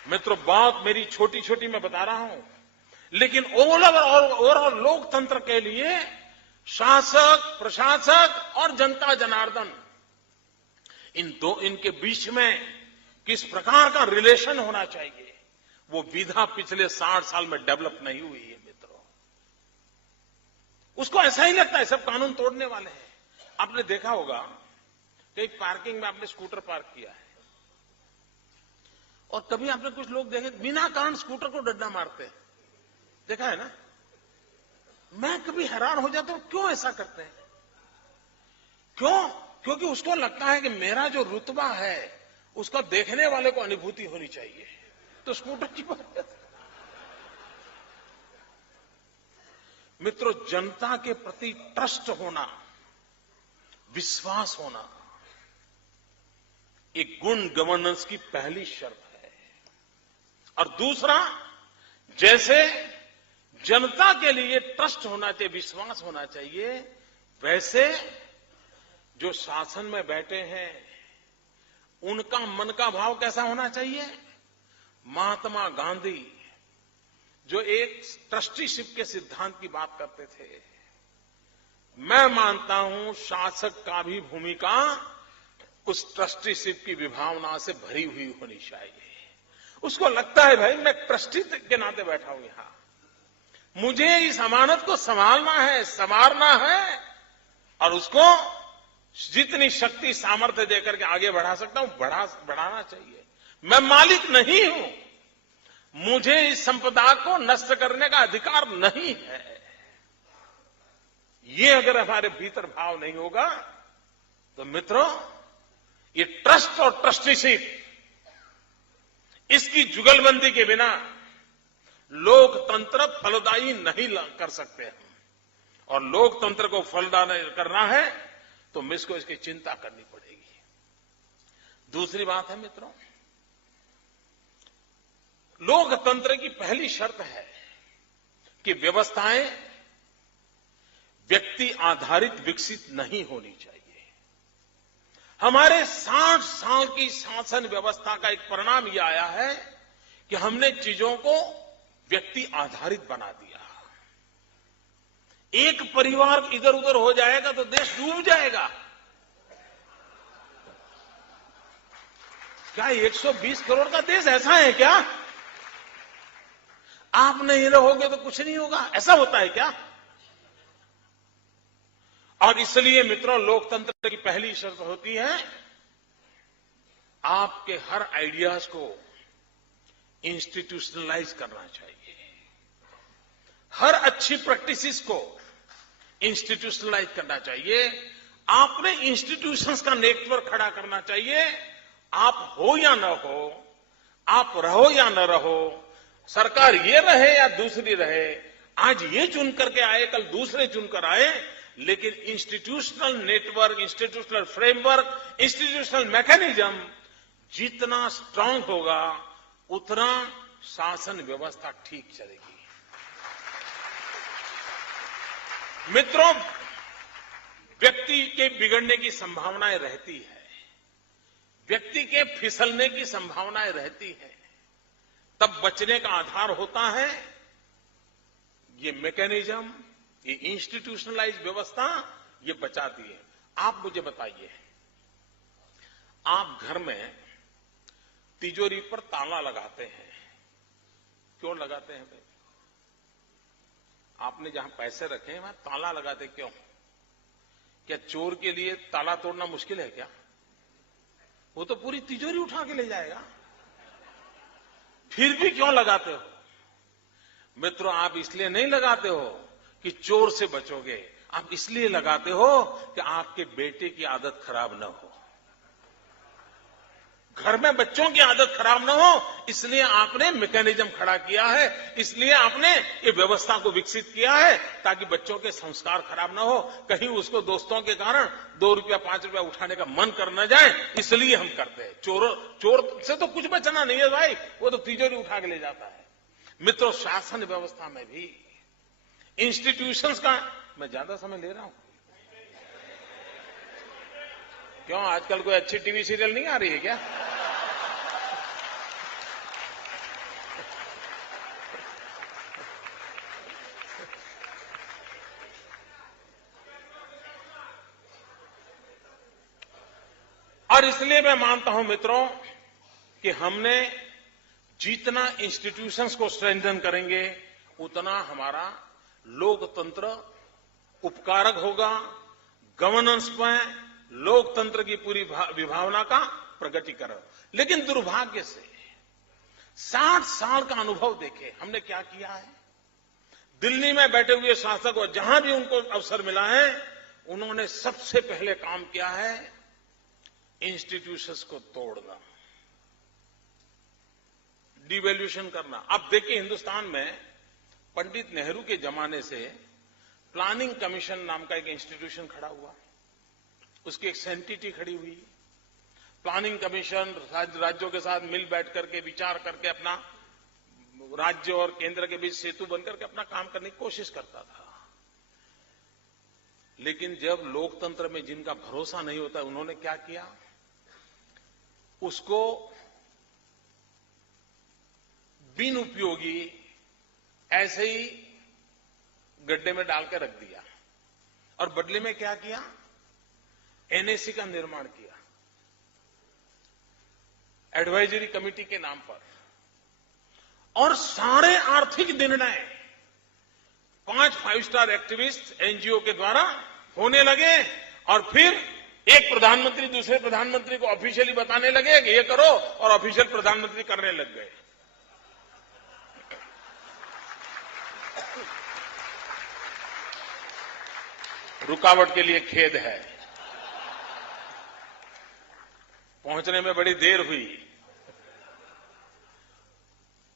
मित्रों बात मेरी छोटी छोटी मैं बता रहा हूं, लेकिन ओवरऑल लोकतंत्र के लिए शासक, प्रशासक और जनता जनार्दन, इनके बीच में किस प्रकार का रिलेशन होना चाहिए, वो विधा पिछले 60 साल में डेवलप नहीं हुई है मित्रों। उसको ऐसा ही लगता है सब कानून तोड़ने वाले हैं। आपने देखा होगा कई पार्किंग में आपने स्कूटर पार्क किया है, और कभी आपने कुछ लोग देखे बिना कारण स्कूटर को डंडा मारते हैं, देखा है ना? मैं कभी हैरान हो जाता हूं क्यों ऐसा करते हैं। क्यों? क्योंकि उसको लगता है कि मेरा जो रुतबा है उसको देखने वाले को अनुभूति होनी चाहिए, तो स्कूटर की बात है। मित्रों, जनता के प्रति ट्रस्ट होना, विश्वास होना, एक गुड गवर्नेंस की पहली शर्त है। और दूसरा, जैसे जनता के लिए ट्रस्ट होना चाहिए, विश्वास होना चाहिए, वैसे जो शासन में बैठे हैं उनका मन का भाव कैसा होना चाहिए। महात्मा गांधी जो एक ट्रस्टीशिप के सिद्धांत की बात करते थे, मैं मानता हूं शासक का भी भूमिका उस ट्रस्टीशिप की विभावना से भरी हुई होनी चाहिए। उसको लगता है भाई मैं ट्रस्टी के नाते बैठा हूं यहां, मुझे इस अमानत को संभालना है, संवारना है और उसको जितनी शक्ति सामर्थ्य देकर के आगे बढ़ा सकता हूं बढ़ाना चाहिए। मैं मालिक नहीं हूं, मुझे इस संपदा को नष्ट करने का अधिकार नहीं है। ये अगर हमारे भीतर भाव नहीं होगा तो मित्रों, ये ट्रस्ट और ट्रस्टीशिप, इसकी जुगलबंदी के बिना लोकतंत्र फलदायी नहीं कर सकते हैं। और लोकतंत्र को फलदायी करना है तो मुझको इसकी चिंता करनी पड़ेगी। दूसरी बात है मित्रों, लोकतंत्र की पहली शर्त है कि व्यवस्थाएं व्यक्ति आधारित विकसित नहीं होनी चाहिए। हमारे 60 साल की शासन व्यवस्था का एक परिणाम यह आया है कि हमने चीजों को व्यक्ति आधारित बना दिया। एक परिवार इधर उधर हो जाएगा तो देश डूब जाएगा। क्या 120 करोड़ का देश ऐसा है क्या? आप नहीं रहोगे तो कुछ नहीं होगा, ऐसा होता है क्या? और इसलिए मित्रों, लोकतंत्र की पहली शर्त होती है आपके हर आइडियाज को इंस्टीट्यूशनलाइज करना चाहिए, हर अच्छी प्रैक्टिसेस को इंस्टीट्यूशनलाइज करना चाहिए। आपने इंस्टीट्यूशंस का नेटवर्क खड़ा करना चाहिए। आप हो या न हो, आप रहो या न रहो, सरकार ये रहे या दूसरी रहे, आज ये चुन करके आए कल दूसरे चुनकर आए, लेकिन institutional network, institutional framework, institutional mechanism जितना स्ट्रांग होगा उतना शासन व्यवस्था ठीक चलेगी। मित्रों, व्यक्ति के बिगड़ने की संभावनाएं रहती है, व्यक्ति के फिसलने की संभावनाएं रहती है, तब बचने का आधार होता है ये मैकेनिज्म, ये इंस्टीट्यूशनलाइज व्यवस्था, ये बचाती है। आप मुझे बताइए, आप घर में तिजोरी पर ताला लगाते हैं, क्यों लगाते हैं भाई? आपने जहां पैसे रखे हैं वहां ताला लगाते क्यों? क्या चोर के लिए ताला तोड़ना मुश्किल है क्या? वो तो पूरी तिजोरी उठा के ले जाएगा। फिर भी क्यों लगाते हो? मित्रों, आप इसलिए नहीं लगाते हो कि चोर से बचोगे, आप इसलिए लगाते हो कि आपके बेटे की आदत खराब न हो, घर में बच्चों की आदत खराब न हो, इसलिए आपने मैकेनिज्म खड़ा किया है, इसलिए आपने ये व्यवस्था को विकसित किया है ताकि बच्चों के संस्कार खराब न हो, कहीं उसको दोस्तों के कारण 2 रुपया 5 रुपया उठाने का मन कर न जाए, इसलिए हम करते हैं। चोर से तो कुछ बचना नहीं है भाई, वो तो तिजोरी उठा के ले जाता है। मित्रों, शासन व्यवस्था में भी इंस्टीट्यूशंस का, मैं ज्यादा समय ले रहा हूं क्यों? आजकल कोई अच्छी टीवी सीरियल नहीं आ रही है क्या? और इसलिए मैं मानता हूं मित्रों कि हमने जितना इंस्टीट्यूशंस को स्ट्रेंथन करेंगे उतना हमारा लोकतंत्र उपकारक होगा, गवर्नेंस में लोकतंत्र की पूरी विभावना का प्रगटीकरण। लेकिन दुर्भाग्य से 60 साल का अनुभव देखे हमने क्या किया है। दिल्ली में बैठे हुए शासक और जहां भी उनको अवसर मिला है, उन्होंने सबसे पहले काम किया है इंस्टीट्यूशंस को तोड़ना, डिवैल्यूएशन करना। अब देखिए हिंदुस्तान में पंडित नेहरू के जमाने से प्लानिंग कमीशन नाम का एक इंस्टीट्यूशन खड़ा हुआ, उसकी एक सेंटिटी खड़ी हुई। प्लानिंग कमीशन राज्यों के साथ मिल बैठ करके विचार करके अपना राज्य और केंद्र के बीच सेतु बनकर के अपना काम करने की कोशिश करता था। लेकिन जब लोकतंत्र में जिनका भरोसा नहीं होता, उन्होंने क्या किया, उसको बिन उपयोगी ऐसे ही गड्ढे में डाल के रख दिया और बदले में क्या किया, एनएसी का निर्माण किया एडवाइजरी कमेटी के नाम पर। और सारे आर्थिक निर्णय 5 फाइव स्टार एक्टिविस्ट एनजीओ के द्वारा होने लगे और फिर एक प्रधानमंत्री दूसरे प्रधानमंत्री को ऑफिशियली बताने लगे कि ये करो, और ऑफिशियल प्रधानमंत्री करने लग गए। रुकावट के लिए खेद है, पहुंचने में बड़ी देर हुई।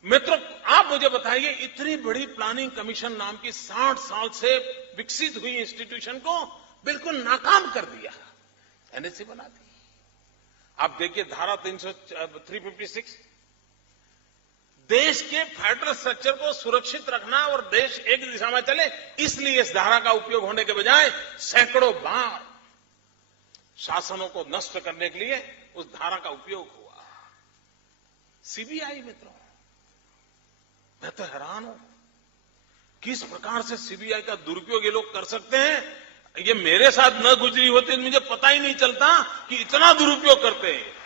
मित्रों, आप मुझे बताइए, इतनी बड़ी प्लानिंग कमीशन नाम की 60 साल से विकसित हुई इंस्टीट्यूशन को बिल्कुल नाकाम कर दिया, एनएससी बना दी। आप देखिए धारा 356, देश के फेडरल स्ट्रक्चर को सुरक्षित रखना और देश एक दिशा में चले, इसलिए इस धारा का उपयोग होने के बजाय सैकड़ों बार शासनों को नष्ट करने के लिए उस धारा का उपयोग हुआ। सीबीआई, मित्रों, मैं तो हैरान हूं किस प्रकार से सीबीआई का दुरुपयोग ये लोग कर सकते हैं। ये मेरे साथ न गुजरी होती तो मुझे पता ही नहीं चलता कि इतना दुरुपयोग करते हैं।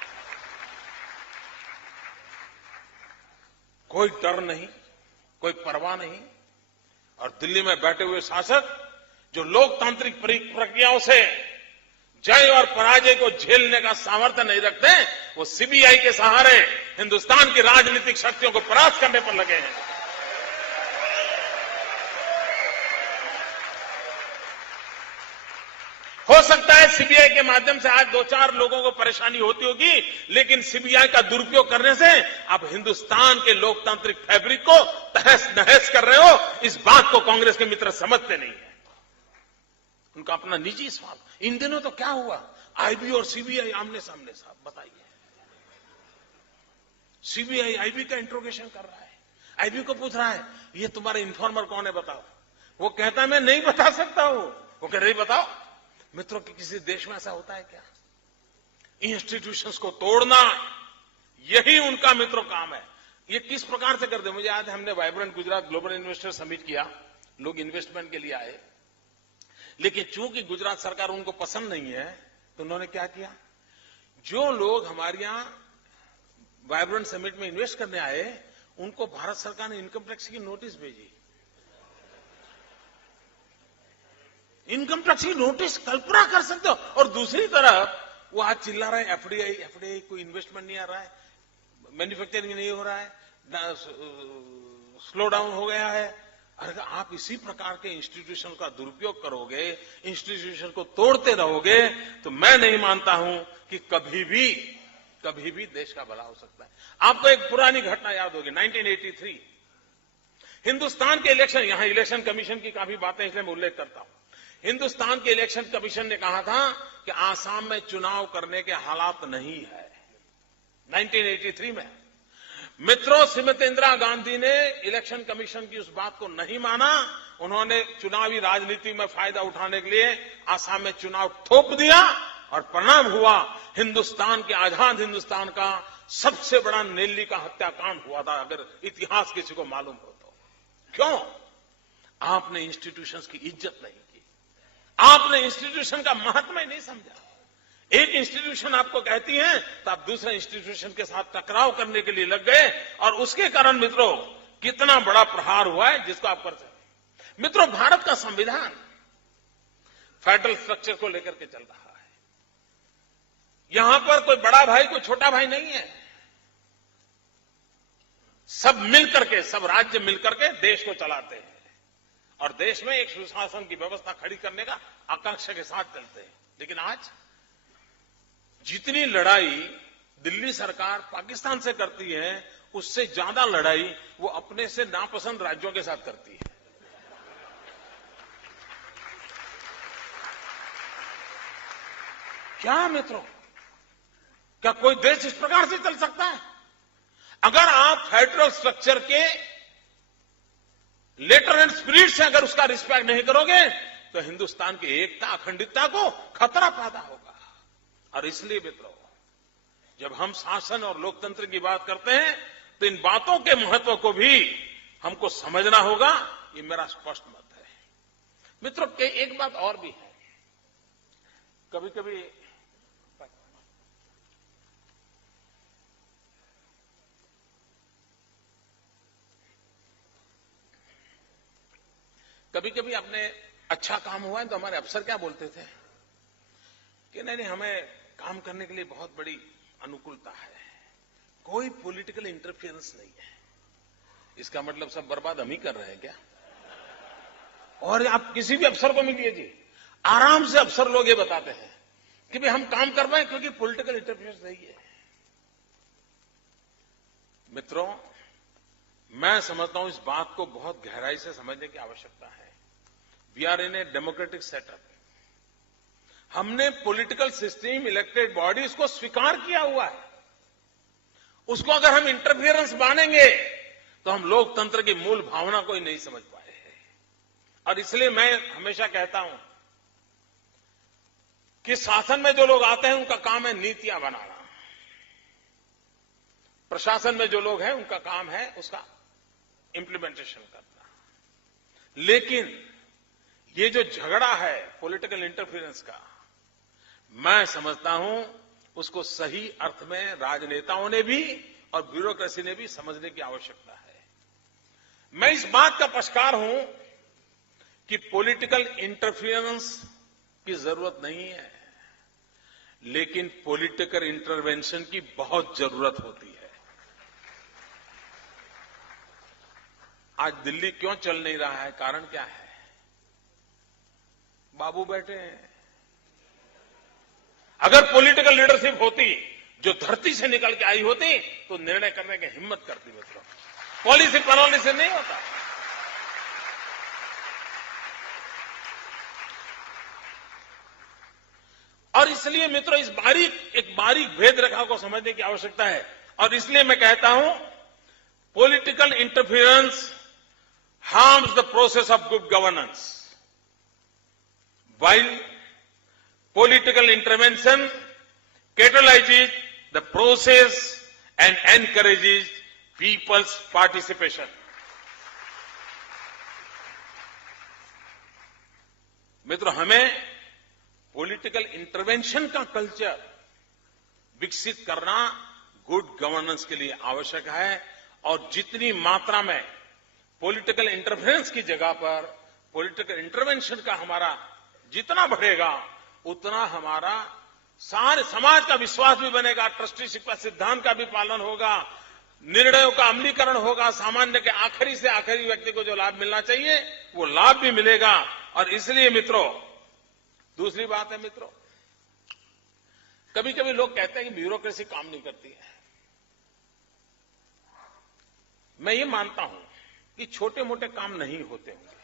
कोई डर नहीं, कोई परवाह नहीं, और दिल्ली में बैठे हुए शासक जो लोकतांत्रिक प्रक्रियाओं से जय और पराजय को झेलने का सामर्थ्य नहीं रखते, वो सीबीआई के सहारे हिंदुस्तान की राजनीतिक शक्तियों को परास्त करने पर लगे हैं। हो सकता है सीबीआई के माध्यम से आज 2-4 लोगों को परेशानी होती होगी, लेकिन सीबीआई का दुरुपयोग करने से आप हिंदुस्तान के लोकतांत्रिक फैब्रिक को तहस नहस कर रहे हो। इस बात को कांग्रेस के मित्र समझते नहीं है, उनका अपना निजी स्वार्थ। इन दिनों तो क्या हुआ, आईबी और सीबीआई आमने सामने। साहब बताइए, सीबीआई आईबी का इंट्रोगेशन कर रहा है, आईबी को पूछ रहा है ये तुम्हारा इन्फॉर्मर कौन है बताओ। वो कहता है मैं नहीं बता सकता हूं। वो कह रही बताओ। मित्रों, कि किसी देश में ऐसा होता है क्या? इंस्टीट्यूशंस को तोड़ना, यही उनका मित्रों काम है। ये किस प्रकार से करते? मुझे याद है हमने vibrant Gujarat global investor summit किया, लोग इन्वेस्टमेंट के लिए आए, लेकिन चूंकि गुजरात सरकार उनको पसंद नहीं है तो उन्होंने क्या किया, जो लोग हमारे यहां वाइब्रेंट समिट में इन्वेस्ट करने आए उनको भारत सरकार ने इनकम टैक्स की नोटिस भेजी। इनकम टैक्स की नोटिस, कल्पना कर सकते हो। और दूसरी तरफ वो आज चिल्ला रहे एफडीआई कोई इन्वेस्टमेंट नहीं आ रहा है, मैन्युफैक्चरिंग नहीं हो रहा है, स्लो डाउन हो गया है। अगर आप इसी प्रकार के इंस्टीट्यूशन का दुरुपयोग करोगे, इंस्टीट्यूशन को तोड़ते रहोगे, तो मैं नहीं मानता हूं कि कभी भी देश का भला हो सकता है। आपको एक पुरानी घटना याद होगी, 1983 हिंदुस्तान के इलेक्शन, यहां इलेक्शन कमीशन की काफी बातें इसलिए मैं उल्लेख करता हूं। हिंदुस्तान के इलेक्शन कमीशन ने कहा था कि आसाम में चुनाव करने के हालात नहीं है, 1983 में। मित्रों, श्रीमती इंदिरा गांधी ने इलेक्शन कमीशन की उस बात को नहीं माना। उन्होंने चुनावी राजनीति में फायदा उठाने के लिए आसाम में चुनाव थोप दिया और परिणाम हुआ हिंदुस्तान के, आजाद हिंदुस्तान का सबसे बड़ा नेल्ली का हत्याकांड हुआ था, अगर इतिहास किसी को मालूम हो तो। क्यों? आपने इंस्टीट्यूशंस की इज्जत नहीं की, आपने इंस्टीट्यूशन का महत्व ही नहीं समझा। एक इंस्टीट्यूशन आपको कहती है तो आप दूसरे इंस्टीट्यूशन के साथ टकराव करने के लिए लग गए, और उसके कारण मित्रों कितना बड़ा प्रहार हुआ है जिसको आप कर सकते। मित्रों, भारत का संविधान फेडरल स्ट्रक्चर को लेकर के चल रहा है। यहां पर कोई बड़ा भाई कोई छोटा भाई नहीं है, सब मिलकर के, सब राज्य मिलकर के देश को चलाते हैं और देश में एक सुशासन की व्यवस्था खड़ी करने का आकांक्षा के साथ चलते हैं। लेकिन आज जितनी लड़ाई दिल्ली सरकार पाकिस्तान से करती है, उससे ज्यादा लड़ाई वो अपने से नापसंद राज्यों के साथ करती है। क्या मित्रों, क्या कोई देश इस प्रकार से चल सकता है? अगर आप फेडरल स्ट्रक्चर के लेटर एंड स्पिरिट से अगर उसका रिस्पेक्ट नहीं करोगे तो हिंदुस्तान की एकता अखंडितता को खतरा पैदा होगा। और इसलिए मित्रों, जब हम शासन और लोकतंत्र की बात करते हैं तो इन बातों के महत्व को भी हमको समझना होगा, ये मेरा स्पष्ट मत है। मित्रों, एक बात और भी है। कभी कभी आपने अच्छा काम हुआ है तो हमारे अफसर क्या बोलते थे कि नहीं, हमें काम करने के लिए बहुत बड़ी अनुकूलता है, कोई पॉलिटिकल इंटरफेरेंस नहीं है। इसका मतलब सब बर्बाद हम ही कर रहे हैं क्या? और आप किसी भी अफसर को मिलिए जी, आराम से अफसर लोग ये बताते हैं कि भाई हम काम कर रहे हैं क्योंकि पॉलिटिकल इंटरफेरेंस नहीं है। मित्रों, मैं समझता हूं इस बात को बहुत गहराई से समझने की आवश्यकता है। We are in a democratic setup. हमने पॉलिटिकल सिस्टम, इलेक्टेड बॉडीज को स्वीकार किया हुआ है। उसको अगर हम इंटरफियरेंस मानेंगे तो हम लोकतंत्र की मूल भावना को ही नहीं समझ पाए हैं। और इसलिए मैं हमेशा कहता हूं कि शासन में जो लोग आते हैं उनका काम है नीतियां बनाना, प्रशासन में जो लोग हैं उनका काम है उसका इंप्लीमेंटेशन करना। लेकिन ये जो झगड़ा है पॉलिटिकल इंटरफेरेंस का, मैं समझता हूं उसको सही अर्थ में राजनेताओं ने भी और ब्यूरोक्रेसी ने भी समझने की आवश्यकता है। मैं इस बात का पक्षकार हूं कि पॉलिटिकल इंटरफेरेंस की जरूरत नहीं है, लेकिन पॉलिटिकल इंटरवेंशन की बहुत जरूरत होती है। आज दिल्ली क्यों चल नहीं रहा है? कारण क्या है? बाबू बैठे हैं। अगर पॉलिटिकल लीडरशिप होती जो धरती से निकल के आई होती तो निर्णय करने की हिम्मत करती। मित्रों, पॉलिसी बनाने से नहीं होता। और इसलिए मित्रों, इस एक बारीक भेद रेखा को समझने की आवश्यकता है। और इसलिए मैं कहता हूं political interference harms the process of good governance, while political intervention catalyzes the process and encourages people's participation. मित्रों, हमें पॉलिटिकल इंटरवेंशन का कल्चर विकसित करना गुड गवर्नेंस के लिए आवश्यक है। और जितनी मात्रा में पॉलिटिकल इंटरफेरेंस की जगह पर पॉलिटिकल इंटरवेंशन का हमारा जितना बढ़ेगा उतना हमारा सारे समाज का विश्वास भी बनेगा, ट्रस्टीशिप का सिद्धांत का भी पालन होगा, निर्णयों का अमलीकरण होगा, सामान्य के आखिरी से आखिरी व्यक्ति को जो लाभ मिलना चाहिए वो लाभ भी मिलेगा। और इसलिए मित्रों, दूसरी बात है मित्रों, कभी कभी लोग कहते हैं कि ब्यूरोक्रेसी काम नहीं करती है। मैं ये मानता हूं कि छोटे मोटे काम नहीं होते होंगे,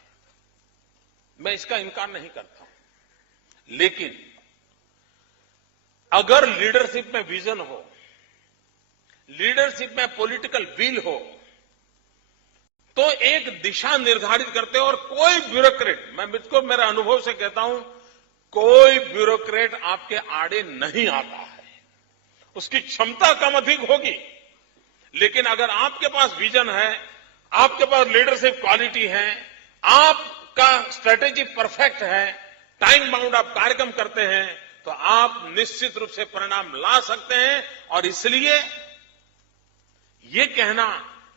मैं इसका इनकार नहीं करता हूं। लेकिन अगर लीडरशिप में विजन हो, लीडरशिप में पॉलिटिकल विल हो, तो एक दिशा निर्धारित करते हो। और कोई ब्यूरोक्रेट, मैं मुझको मेरे अनुभव से कहता हूं, कोई ब्यूरोक्रेट आपके आड़े नहीं आता है। उसकी क्षमता कम अधिक होगी, लेकिन अगर आपके पास विजन है, आपके पास लीडरशिप क्वालिटी है, आपका स्ट्रेटेजी परफेक्ट है, टाइम बाउंड आप कार्यक्रम करते हैं, तो आप निश्चित रूप से परिणाम ला सकते हैं। और इसलिए ये कहना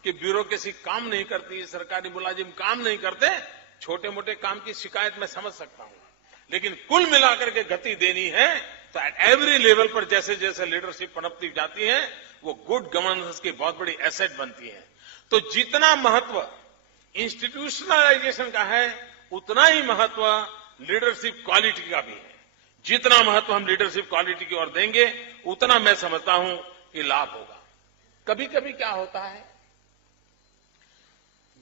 कि ब्यूरोक्रेसी काम नहीं करती, सरकारी मुलाजिम काम नहीं करते, छोटे मोटे काम की शिकायत मैं समझ सकता हूं, लेकिन कुल मिलाकर के गति देनी है तो एट एवरी लेवल पर जैसे जैसे लीडरशिप पनपती जाती है वो गुड गवर्नेंस की बहुत बड़ी एसेट बनती है। तो जितना महत्व इंस्टीट्यूशनलाइजेशन का है उतना ही महत्व लीडरशिप क्वालिटी का भी है। जितना महत्व हम लीडरशिप क्वालिटी की ओर देंगे उतना मैं समझता हूं कि लाभ होगा। कभी कभी क्या होता है,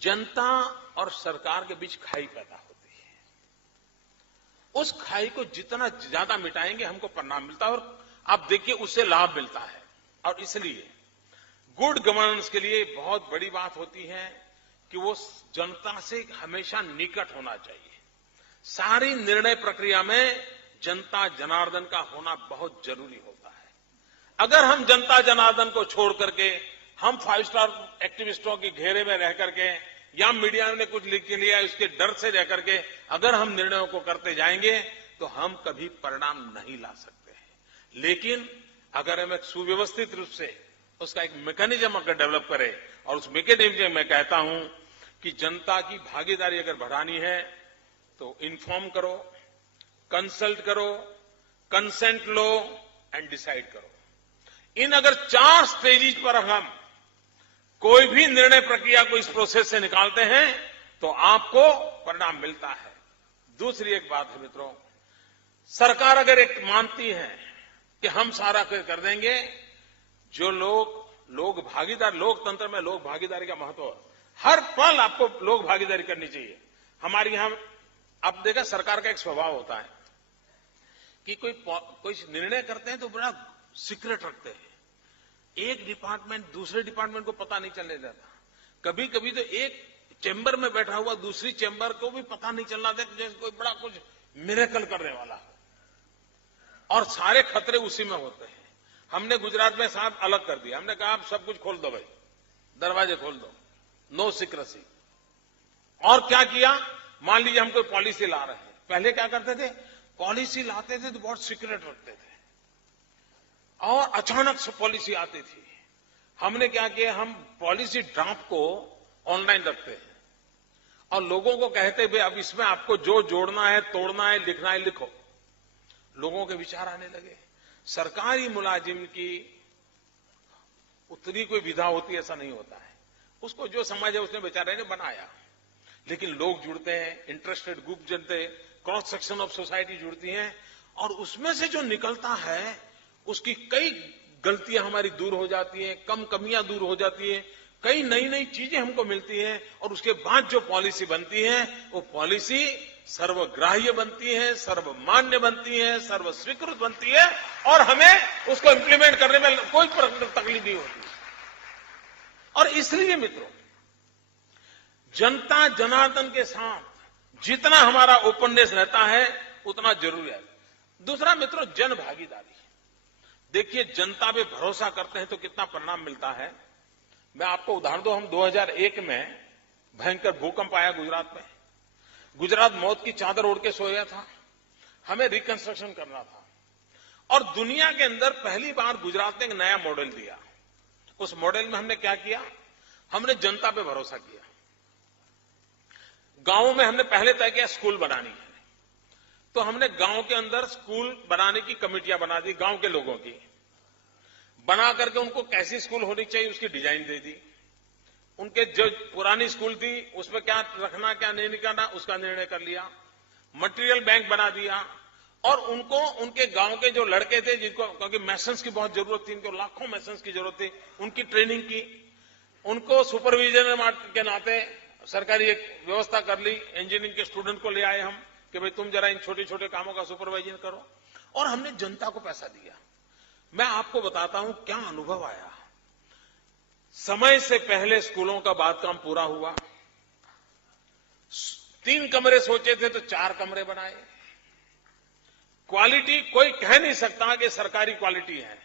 जनता और सरकार के बीच खाई पैदा होती है। उस खाई को जितना ज्यादा मिटाएंगे हमको परिणाम मिलता है, और आप देखिए उससे लाभ मिलता है। और इसलिए गुड गवर्नेंस के लिए बहुत बड़ी बात होती है कि वो जनता से हमेशा निकट होना चाहिए। सारी निर्णय प्रक्रिया में जनता जनार्दन का होना बहुत जरूरी होता है। अगर हम जनता जनार्दन को छोड़ करके हम 5 स्टार एक्टिविस्टों के घेरे में रह करके या मीडिया ने कुछ लिख लिया उसके डर से रह करके अगर हम निर्णयों को करते जाएंगे तो हम कभी परिणाम नहीं ला सकते हैं। लेकिन अगर हम एक सुव्यवस्थित रूप से उसका एक मैकेनिज्म अगर डेवलप करें, और उस मैकेनिज्म में मैं कहता हूं कि जनता की भागीदारी अगर बढ़ानी है तो इन्फॉर्म करो, कंसल्ट करो, कंसेंट लो एंड डिसाइड करो। इन अगर 4 स्टेजेस पर हम कोई भी निर्णय प्रक्रिया को इस प्रोसेस से निकालते हैं तो आपको परिणाम मिलता है। दूसरी एक बात है मित्रों, सरकार अगर एक मानती है कि हम सारा कर देंगे, जो लोग भागीदार, लोकतंत्र में लोक भागीदारी का महत्व है। हर पल आपको लोक भागीदारी करनी चाहिए। हमारे यहां आप देखा सरकार का एक स्वभाव होता है कि कोई निर्णय करते हैं तो बड़ा सीक्रेट रखते हैं। एक डिपार्टमेंट दूसरे डिपार्टमेंट को पता नहीं चलने देता। कभी कभी तो एक चैम्बर में बैठा हुआ दूसरी चैम्बर को भी पता नहीं चलना देता, जैसे कोई बड़ा कुछ मिरेकल करने वाला हो, और सारे खतरे उसी में होते हैं। हमने गुजरात में साहब अलग कर दिया। हमने कहा आप सब कुछ खोल दो भाई, दरवाजे खोल दो, नो सीक्रेसी। और क्या किया, मान लीजिए हम कोई पॉलिसी ला रहे हैं, पहले क्या करते थे, पॉलिसी लाते थे तो बहुत सीक्रेट रखते थे, और अचानक से पॉलिसी आती थी। हमने क्या किया, हम पॉलिसी ड्राफ्ट को ऑनलाइन रखते हैं और लोगों को कहते भाई अब इसमें आपको जो जोड़ना है, तोड़ना है, लिखना है, लिखो। लोगों के विचार आने लगे। सरकारी मुलाजिम की उतनी कोई विधा होती है ऐसा नहीं होता है, उसको जो समझ है उसने बेचारे ने बनाया। लेकिन लोग जुड़ते हैं, इंटरेस्टेड ग्रुप जुड़ते हैं, क्रॉस सेक्शन ऑफ सोसाइटी जुड़ती हैं, और उसमें से जो निकलता है उसकी कई गलतियां हमारी दूर हो जाती हैं, कम कमियां दूर हो जाती हैं, कई नई नई चीजें हमको मिलती हैं, और उसके बाद जो पॉलिसी बनती है वो पॉलिसी सर्वग्राह्य बनती है, सर्वमान्य बनती है, सर्वस्वीकृत बनती है, और हमें उसको इंप्लीमेंट करने में कोई तकलीफ नहीं होती। और इसलिए मित्रों, जनता जनार्दन के साथ जितना हमारा ओपननेस रहता है उतना जरूरी है। दूसरा मित्रों, जन भागीदारी। देखिए, जनता पे भरोसा करते हैं तो कितना परिणाम मिलता है। मैं आपको उदाहरण दूं, हम 2001 में भयंकर भूकंप आया गुजरात में। गुजरात मौत की चादर ओढ़ के सोया था। हमें रिकंस्ट्रक्शन करना था, और दुनिया के अंदर पहली बार गुजरात ने एक नया मॉडल दिया। उस मॉडल में हमने क्या किया, हमने जनता पे भरोसा किया। गांवों में हमने पहले तय किया स्कूल बनानी है, तो हमने गांव के अंदर स्कूल बनाने की कमेटियां बना दी, गांव के लोगों की बना करके उनको कैसी स्कूल होनी चाहिए उसकी डिजाइन दे दी। उनके जो पुरानी स्कूल थी उसमें क्या रखना क्या नहीं करना उसका निर्णय कर लिया। मटेरियल बैंक बना दिया, और उनको उनके गांव के जो लड़के थे जिनको, क्योंकि मैसन्स की बहुत जरूरत थी, इनको लाखों मैसन्स की जरूरत थी, उनकी ट्रेनिंग की। उनको सुपरविजन के नाते सरकारी एक व्यवस्था कर ली। इंजीनियरिंग के स्टूडेंट को ले आए हम कि भाई तुम जरा इन छोटे छोटे कामों का सुपरवाइजन करो, और हमने जनता को पैसा दिया। मैं आपको बताता हूं क्या अनुभव आया। समय से पहले स्कूलों का बांधकाम पूरा हुआ। 3 कमरे सोचे थे तो 4 कमरे बनाए। क्वालिटी कोई कह नहीं सकता कि सरकारी क्वालिटी है।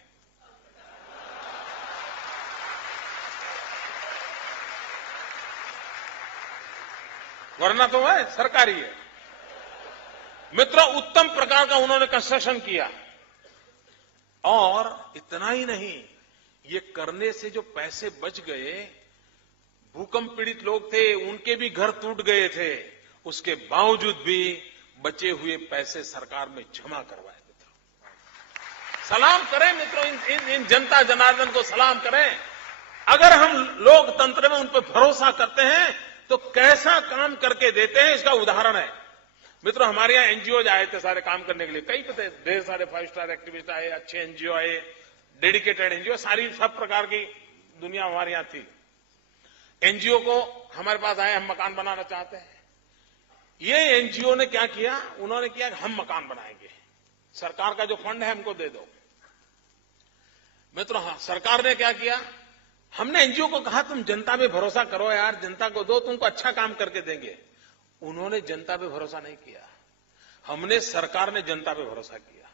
वरना तो वह सरकारी है। मित्रों, उत्तम प्रकार का उन्होंने कंस्ट्रक्शन किया, और इतना ही नहीं, ये करने से जो पैसे बच गए, भूकंप पीड़ित लोग थे उनके भी घर टूट गए थे, उसके बावजूद भी बचे हुए पैसे सरकार में जमा करवाए। मित्रों, सलाम करें मित्रों, इन जनता जनार्दन को सलाम करें। अगर हम लोकतंत्र में उन पर भरोसा करते हैं तो कैसा काम करके देते हैं, इसका उदाहरण है। मित्रों, हमारे यहां एनजीओ आए थे सारे काम करने के लिए, कई थे, ढेर सारे 5 स्टार एक्टिविस्ट आए, अच्छे एनजीओ आए, डेडिकेटेड एनजीओ, सारी सब प्रकार की दुनिया हमारे यहां थी। एनजीओ को हमारे पास आए, हम मकान बनाना चाहते हैं। ये एनजीओ ने क्या किया, उन्होंने किया कि हम मकान बनाएंगे, सरकार का जो फंड है हमको दे दो। मित्रों, हाँ, सरकार ने क्या किया, हमने एनजीओ को कहा तुम जनता पे भरोसा करो यार, जनता को दो, तुमको अच्छा काम करके देंगे। उन्होंने जनता पे भरोसा नहीं किया, हमने, सरकार ने जनता पे भरोसा किया,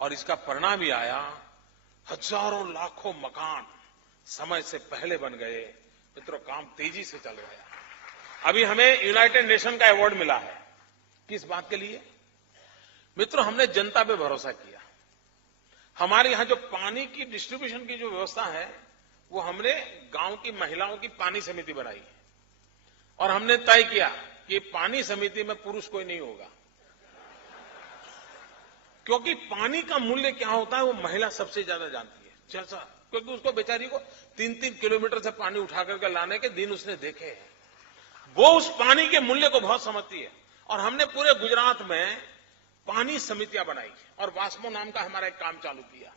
और इसका परिणाम ये आया, हजारों लाखों मकान समय से पहले बन गए। मित्रों, काम तेजी से चल गया। अभी हमें यूनाइटेड नेशन का अवार्ड मिला है, किस बात के लिए? मित्रों, हमने जनता पे भरोसा किया। हमारे यहां जो पानी की डिस्ट्रीब्यूशन की जो व्यवस्था है, वो हमने गांव की महिलाओं की पानी समिति बनाई, और हमने तय किया कि पानी समिति में पुरुष कोई नहीं होगा, क्योंकि पानी का मूल्य क्या होता है वो महिला सबसे ज्यादा जानती है। जैसा, क्योंकि उसको बेचारी को 3-3 किलोमीटर से पानी उठा करके लाने के दिन उसने देखे हैं, वो उस पानी के मूल्य को बहुत समझती है। और हमने पूरे गुजरात में पानी समितियां बनाई, और वास्मो नाम का हमारा एक काम चालू किया,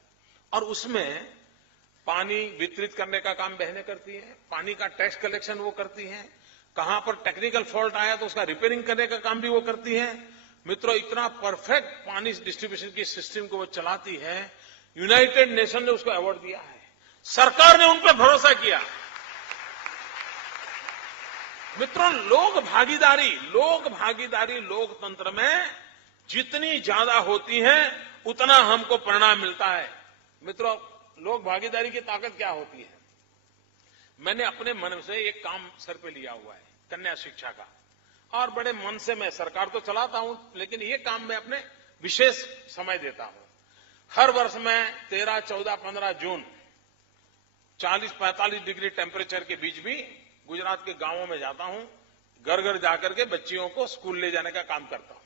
और उसमें पानी वितरित करने का काम बहनें करती हैं, पानी का टैक्स कलेक्शन वो करती हैं, कहां पर टेक्निकल फॉल्ट आया तो उसका रिपेयरिंग करने का काम भी वो करती हैं। मित्रों, इतना परफेक्ट पानी डिस्ट्रीब्यूशन की सिस्टम को वो चलाती है, यूनाइटेड नेशन ने उसको अवार्ड दिया है। सरकार ने उन पर भरोसा किया। मित्रों, लोक भागीदारी लोकतंत्र में जितनी ज्यादा होती है उतना हमको परिणाम मिलता है। मित्रों, लोक भागीदारी की ताकत क्या होती है? मैंने अपने मन से एक काम सर पे लिया हुआ है, कन्या शिक्षा का, और बड़े मन से मैं सरकार तो चलाता हूं, लेकिन ये काम मैं अपने विशेष समय देता हूं। हर वर्ष मैं 13, 14, 15 जून 40-45 डिग्री टेम्परेचर के बीच भी गुजरात के गांवों में जाता हूं, घर घर जाकर के बच्चियों को स्कूल ले जाने का काम करता हूं।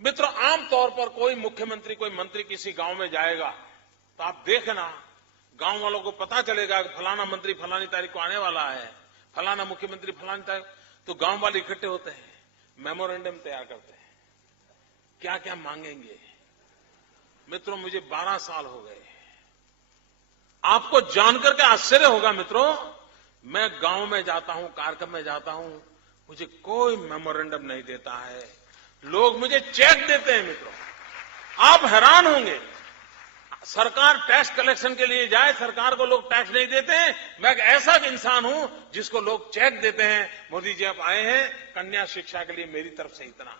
मित्रों, आमतौर पर कोई मुख्यमंत्री, कोई मंत्री किसी गांव में जाएगा तो आप देखना, गांव वालों को पता चलेगा कि फलाना मंत्री फलानी तारीख को आने वाला है, फलाना मुख्यमंत्री फलानी तारीख, तो गांव वाले इकट्ठे होते हैं, मेमोरेंडम तैयार करते हैं, क्या क्या मांगेंगे। मित्रों, मुझे 12 साल हो गए, आपको जानकर के आश्चर्य होगा मित्रों, मैं गांव में जाता हूं, कार्यक्रम में जाता हूं, मुझे कोई मेमोरेंडम नहीं देता है, लोग मुझे चेक देते हैं। मित्रों, आप हैरान होंगे, सरकार टैक्स कलेक्शन के लिए जाए, सरकार को लोग टैक्स नहीं देते हैं। मैं एक ऐसा इंसान हूं जिसको लोग चेक देते हैं, मोदी जी आप आए हैं कन्या शिक्षा के लिए, मेरी तरफ से इतना।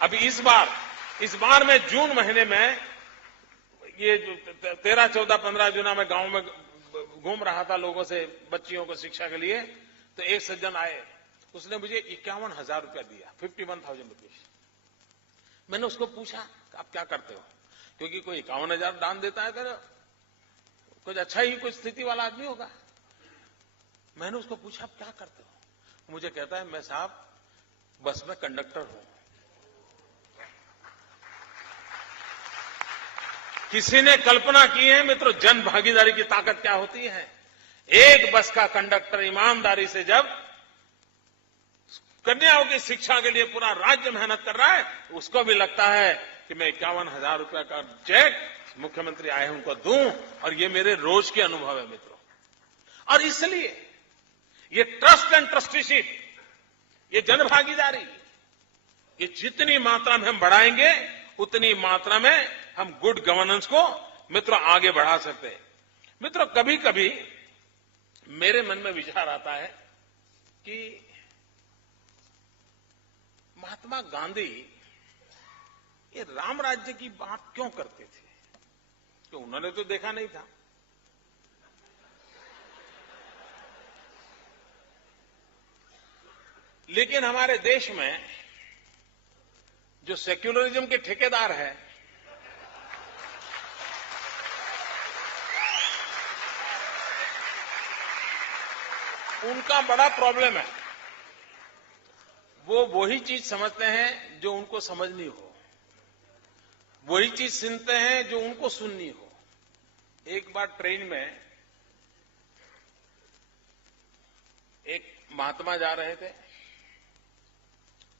अभी इस बार मैं जून महीने में, ये 13, 14, 15 जून में गांव में घूम रहा था लोगों से, बच्चियों को शिक्षा के लिए, तो एक सज्जन आए, उसने मुझे 51,000 रुपया दिया, 51,000 रुपीज। मैंने उसको पूछा आप क्या करते हो, क्योंकि कोई 51,000 दान देता है तो कुछ अच्छा ही, कुछ स्थिति वाला आदमी होगा। मैंने उसको पूछा आप क्या करते हो, मुझे कहता है मैं साहब बस में कंडक्टर हूं। किसी ने कल्पना की है मित्रों, जन भागीदारी की ताकत क्या होती है? एक बस का कंडक्टर ईमानदारी से जब कन्याओं की शिक्षा के लिए पूरा राज्य मेहनत कर रहा है, उसको भी लगता है कि मैं 51,000 रुपया का चेक मुख्यमंत्री आए हैं उनको दूं, और ये मेरे रोज के अनुभव है मित्रों। और इसलिए ये ट्रस्ट एंड ट्रस्टीशिप, ये जनभागीदारी, ये जितनी मात्रा में हम बढ़ाएंगे उतनी मात्रा में हम गुड गवर्नेंस को मित्रों आगे बढ़ा सकते हैं। मित्रों, कभी कभी मेरे मन में विचार आता है कि महात्मा गांधी ये राम राज्य की बात क्यों करते थे, कि उन्होंने तो देखा नहीं था। लेकिन हमारे देश में जो सेक्युलरिज्म के ठेकेदार हैं, उनका बड़ा प्रॉब्लम है। वो वही चीज समझते हैं जो उनको समझनी हो, वही चीज सुनते हैं जो उनको सुननी हो। एक बार ट्रेन में एक महात्मा जा रहे थे,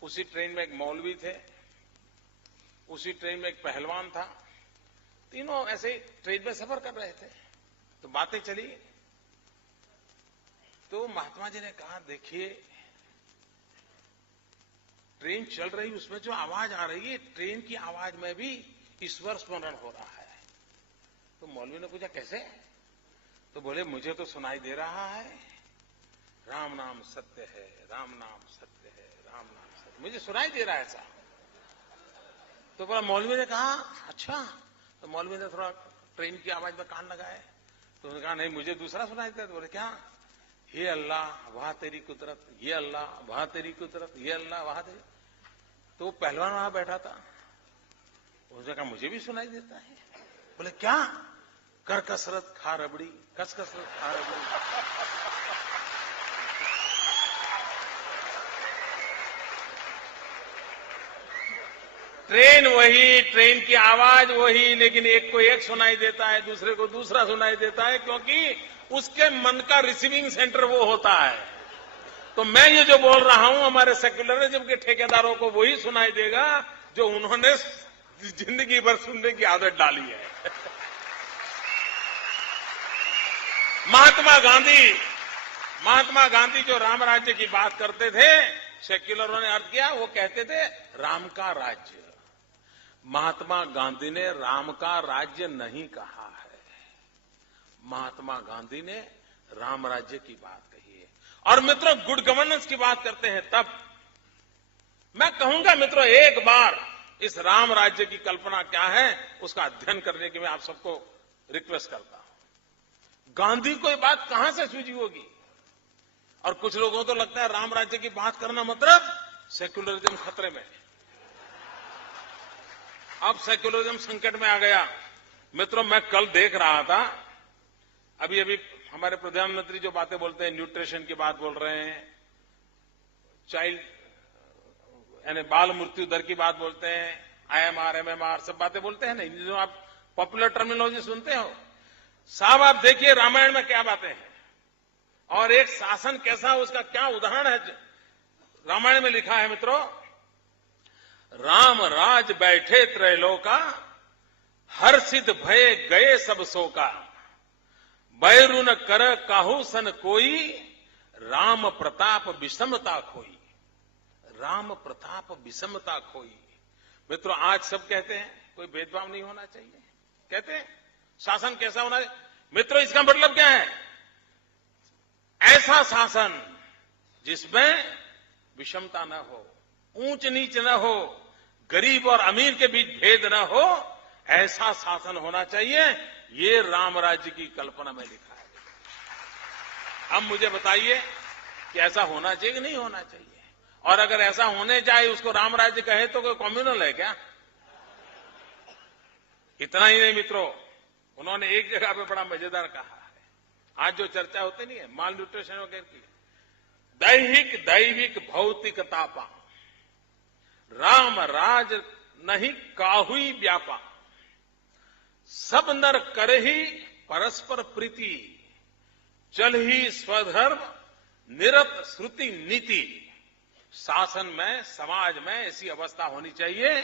उसी ट्रेन में एक मौलवी थे, उसी ट्रेन में एक पहलवान था, तीनों ऐसे ट्रेन में सफर कर रहे थे। तो बातें चली। तो महात्मा जी ने कहा, देखिए ट्रेन चल रही, उसमें जो आवाज आ रही है, ट्रेन की आवाज में भी ईश्वर स्मरण हो रहा है। तो मौलवी ने पूछा, कैसे? तो बोले, मुझे तो सुनाई दे रहा है, राम नाम सत्य है, राम नाम सत्य है, राम नाम सत्य, मुझे सुनाई दे रहा है ऐसा। तो बोला, मौलवी ने कहा, अच्छा। तो मौलवी ने थोड़ा ट्रेन की आवाज में कान लगाए। तो उन्होंने कहा, नहीं, मुझे दूसरा सुनाई देता है। तो बोले, क्या? हे अल्लाह वाह तेरी कुदरत, ये अल्लाह वाह तेरी कुदरत, ये अल्लाह वाह तेरी। तो पहलवान वहां बैठा था, उसने कहा, मुझे भी सुनाई देता है। बोले, क्या? कर कसरत खा रबड़ी, कस कसरत खा रबड़ी। ट्रेन वही, ट्रेन की आवाज वही, लेकिन एक को एक सुनाई देता है, दूसरे को दूसरा सुनाई देता है, क्योंकि उसके मन का रिसीविंग सेंटर वो होता है। तो मैं ये जो बोल रहा हूं, हमारे सेक्युलरिज्म के ठेकेदारों को वही सुनाई देगा जो उन्होंने जिंदगी भर सुनने की आदत डाली है। महात्मा गांधी जो राम राज्य की बात करते थे, सेक्युलरों ने अर्थ किया, वो कहते थे राम का राज्य। महात्मा गांधी ने राम का राज्य नहीं कहा है, महात्मा गांधी ने राम राज्य की बात कही है। और मित्रों, गुड गवर्नेंस की बात करते हैं तब मैं कहूंगा, मित्रों, एक बार इस राम राज्य की कल्पना क्या है उसका अध्ययन करने की मैं आप सबको रिक्वेस्ट करता हूं। गांधी को ये बात कहां से सूझी होगी? और कुछ लोगों को तो लगता है राम राज्य की बात करना मतलब सेक्युलरिज्म खतरे में। अब सेक्युलरिज्म संकट में आ गया। मित्रों, मैं कल देख रहा था, अभी अभी हमारे प्रधानमंत्री जो बातें बोलते हैं, न्यूट्रिशन की बात बोल रहे हैं, चाइल्ड यानी बाल मृत्यु दर की बात बोलते हैं, IMR, MMR सब बातें बोलते हैं नहीं, जो आप पॉपुलर टर्मिनोलॉजी सुनते हो। साहब, आप देखिए रामायण में क्या बातें हैं और एक शासन कैसा, उसका क्या उदाहरण है रामायण में लिखा है। मित्रों, राम राज बैठे त्रैलोका, हर्षित भय गए सब शोका, बैरुन कर काहू सन कोई, राम प्रताप विषमता खोई, राम प्रताप विषमता खोई। मित्रों, आज सब कहते हैं कोई भेदभाव नहीं होना चाहिए, कहते हैं शासन कैसा होना चाहिए। मित्रों, इसका मतलब क्या है? ऐसा शासन जिसमें विषमता न हो, ऊंच नीच न हो, गरीब और अमीर के बीच भेद न हो, ऐसा शासन होना चाहिए। ये राम राज्य की कल्पना में लिखा है। अब मुझे बताइए कि ऐसा होना चाहिए कि नहीं होना चाहिए? और अगर ऐसा होने जाए, उसको राम राज्य कहे तो कोई कम्युनल है क्या? इतना ही नहीं मित्रों, उन्होंने एक जगह पे बड़ा मजेदार कहा है, आज जो चर्चा होती नहीं है माल न्यूट्रिशन वगैरह की, दैहिक दैविक भौतिक तापा, राम राज नहीं काहुई व्यापा, सब नर कर ही परस्पर प्रीति, चल ही स्वधर्म निरत श्रुति नीति। शासन में, समाज में ऐसी अवस्था होनी चाहिए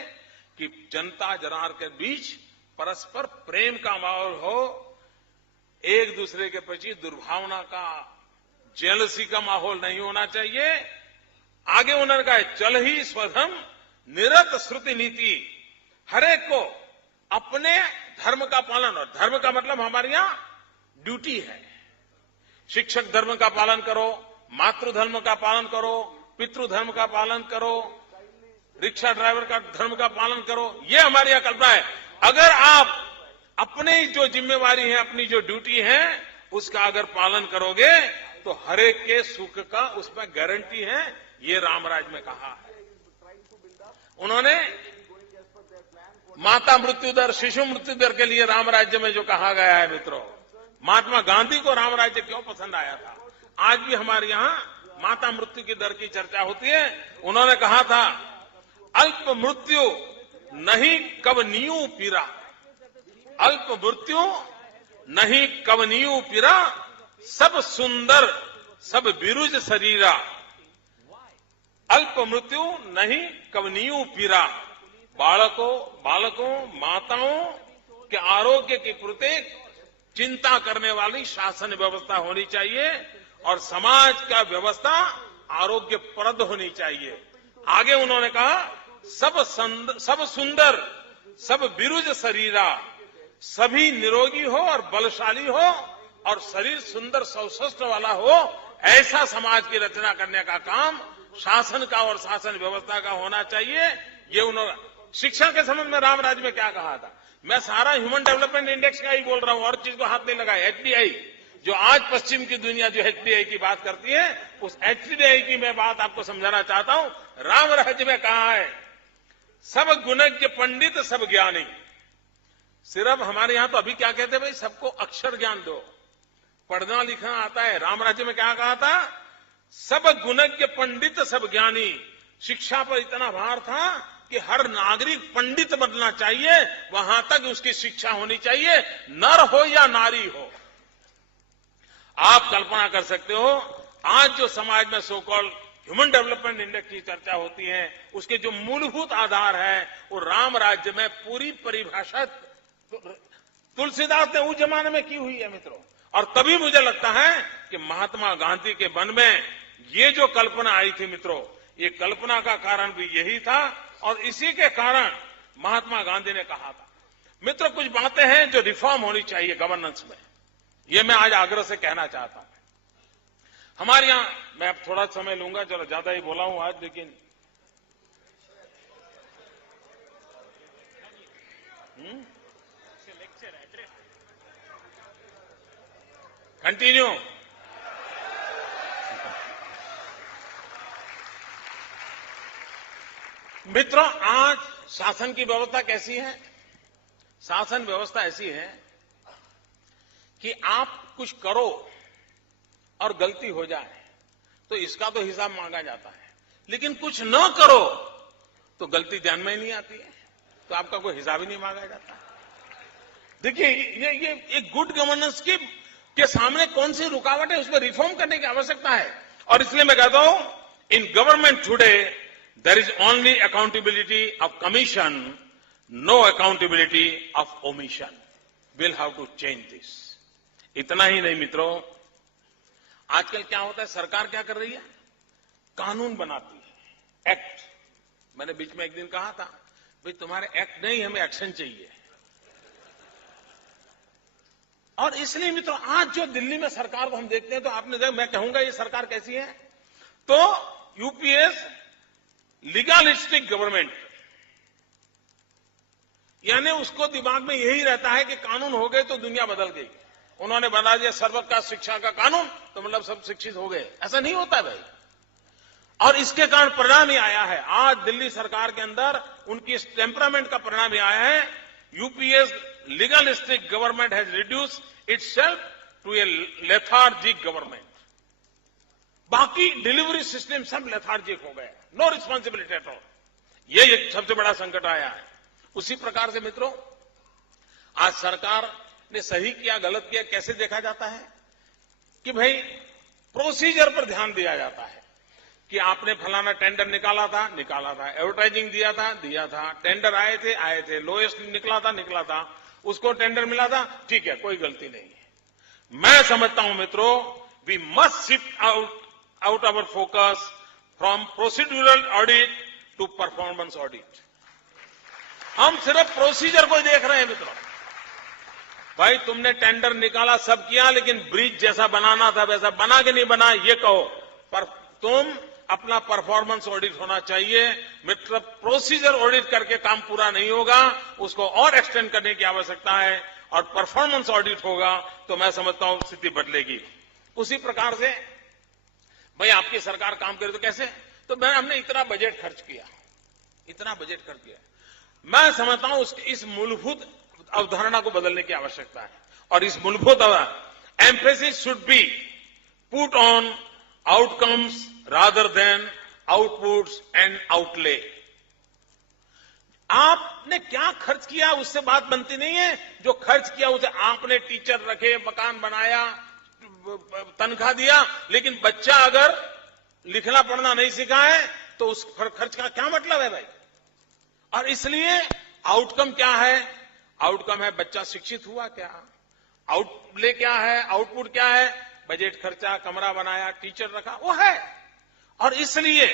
कि जनता जनार के बीच परस्पर प्रेम का माहौल हो, एक दूसरे के प्रति दुर्भावना का, जेलसी का माहौल नहीं होना चाहिए। आगे उन्होंने कहा, चल ही स्वधर्म निरत श्रुति नीति, हरेक को अपने धर्म का पालन, और धर्म का मतलब हमारे यहां ड्यूटी है। शिक्षक धर्म का पालन करो, मातृ धर्म का पालन करो, पितृ धर्म का पालन करो, रिक्शा ड्राइवर का धर्म का पालन करो, ये हमारी यहां कल्पना है। अगर आप अपनी जो जिम्मेवारी है, अपनी जो ड्यूटी है, उसका अगर पालन करोगे तो हरेक के सुख का उसमें गारंटी है। ये रामराज में कहा है। उन्होंने माता मृत्यु दर, शिशु मृत्यु दर के लिए राम राज्य में जो कहा गया है, मित्रों, महात्मा गांधी को राम राज्य क्यों पसंद आया था? आज भी हमारे यहां माता मृत्यु की दर की चर्चा होती है। उन्होंने कहा था, अल्प मृत्यु नहीं कवनीयु पीरा, अल्प मृत्यु नहीं कवनीयु पीरा, सब सुंदर सब बिरुज शरीरा, अल्प मृत्यु नहीं कवनीयु पीरा। बालकों माताओं के आरोग्य की प्रति चिंता करने वाली शासन व्यवस्था होनी चाहिए और समाज का व्यवस्था आरोग्यप्रद होनी चाहिए। आगे उन्होंने कहा, सब सुंदर, सब बिरुज शरीरा, सभी निरोगी हो और बलशाली हो और शरीर सुंदर सौष्ठ वाला हो, ऐसा समाज की रचना करने का काम शासन का और शासन व्यवस्था का होना चाहिए। ये उन्होंने शिक्षा के संबंध में रामराज में क्या कहा था, मैं सारा ह्यूमन डेवलपमेंट इंडेक्स का ही बोल रहा हूं और चीज को हाथ नहीं लगाया। एचडीआई, जो आज पश्चिम की दुनिया जो एचडीआई की बात करती है, उस एचडीआई की मैं बात आपको समझाना चाहता हूं। रामराज में कहा है, सब गुणज्ञ पंडित सब ज्ञानी। सिर्फ हमारे यहां तो अभी क्या कहते हैं भाई, सबको अक्षर ज्ञान दो, पढ़ना लिखना आता है। रामराज्य में क्या कहा था, सब गुणज्ञ पंडित सब ज्ञानी। शिक्षा पर इतना भार था कि हर नागरिक पंडित बनना चाहिए, वहां तक उसकी शिक्षा होनी चाहिए, नर हो या नारी हो। आप कल्पना कर सकते हो, आज जो समाज में so called human development index की चर्चा होती है, उसके जो मूलभूत आधार है वो राम राज्य में पूरी परिभाषा तुलसीदास ने उस जमाने में की हुई है मित्रों। और तभी मुझे लगता है कि महात्मा गांधी के मन में ये जो कल्पना आई थी मित्रों, ये कल्पना का कारण भी यही था और इसी के कारण महात्मा गांधी ने कहा था। मित्रों, कुछ बातें हैं जो रिफॉर्म होनी चाहिए गवर्नेंस में, ये मैं आज आग्रह से कहना चाहता हूं। हमारे यहां, मैं अब थोड़ा समय लूंगा, चलो ज्यादा ही बोला हूं आज, लेकिन कंटिन्यू। मित्रों, आज शासन की व्यवस्था कैसी है? शासन व्यवस्था ऐसी है कि आप कुछ करो और गलती हो जाए तो इसका तो हिसाब मांगा जाता है, लेकिन कुछ न करो तो गलती ध्यान में ही नहीं आती है, तो आपका कोई हिसाब ही नहीं मांगा जाता। देखिए, ये एक गुड गवर्नेंस के सामने कौन सी रुकावट है, उस पर रिफॉर्म करने की आवश्यकता है। और इसलिए मैं कहता हूं, in government today there is only accountability of commission, no accountability of omission. Will have to change this. इतना ही नहीं मित्रों, आजकल क्या होता है, सरकार क्या कर रही है, कानून बनाती है, एक्ट। मैंने बीच में एक दिन कहा था, भाई तुम्हारे एक्ट नहीं, हमें एक्शन चाहिए। और इसलिए मित्रों, आज जो दिल्ली में सरकार को हम देखते हैं, तो आपने देखा, मैं कहूंगा ये सरकार कैसी है, तो यूपीएस लीगलिस्टिक गवर्नमेंट, यानी उसको दिमाग में यही रहता है कि कानून हो गए तो दुनिया बदल गई। उन्होंने बना दिया सर्वोच्च शिक्षा का कानून, तो मतलब सब शिक्षित हो गए। ऐसा नहीं होता भाई। और इसके कारण परिणाम ही आया है, आज दिल्ली सरकार के अंदर उनकी इस टेम्परामेंट का परिणाम ही आया है। UPS legalistic government has reduced itself to a lethargic government. बाकी डिलीवरी सिस्टम सब लेथार्जिक हो गए, नो रिस्पॉन्सिबिलिटी एट ऑल। ये एक सबसे बड़ा संकट आया है। उसी प्रकार से मित्रों, आज सरकार ने सही किया गलत किया कैसे देखा जाता है कि भाई प्रोसीजर पर ध्यान दिया जाता है कि आपने फलाना टेंडर निकाला था, एडवर्टाइजिंग दिया था, टेंडर आए थे, लोएस्ट निकला था, उसको टेंडर मिला था, ठीक है, कोई गलती नहीं है। मैं समझता हूं मित्रों, we must shift out our focus from procedural audit to performance audit. हम सिर्फ प्रोसीजर को देख रहे हैं मित्रों। भाई तुमने टेंडर निकाला, सब किया, लेकिन ब्रिज जैसा बनाना था वैसा बना कि नहीं बना ये कहो, पर तुम अपना परफॉर्मेंस ऑडिट होना चाहिए। मित्र, प्रोसीजर ऑडिट करके काम पूरा नहीं होगा, उसको और एक्सटेंड करने की आवश्यकता है, और परफॉर्मेंस ऑडिट होगा तो मैं समझता हूं स्थिति बदलेगी। उसी प्रकार से भाई आपकी सरकार काम करे तो कैसे, तो हमने इतना बजट खर्च किया, मैं समझता हूं इस मूलभूत अवधारणा को बदलने की आवश्यकता है। और इस मूलभूत emphasis should be put on outcomes rather than outputs and outlay. आपने क्या खर्च किया उससे बात बनती नहीं है, जो खर्च किया उसे आपने टीचर रखे, मकान बनाया, तनख्वाह दिया, लेकिन बच्चा अगर लिखना पढ़ना नहीं सीखा है तो उस खर्च का क्या मतलब है भाई। और इसलिए आउटकम क्या है, आउटकम है बच्चा शिक्षित हुआ क्या, आउटले क्या है, आउटपुट क्या है, बजट खर्चा, कमरा बनाया, टीचर रखा, वो है। और इसलिए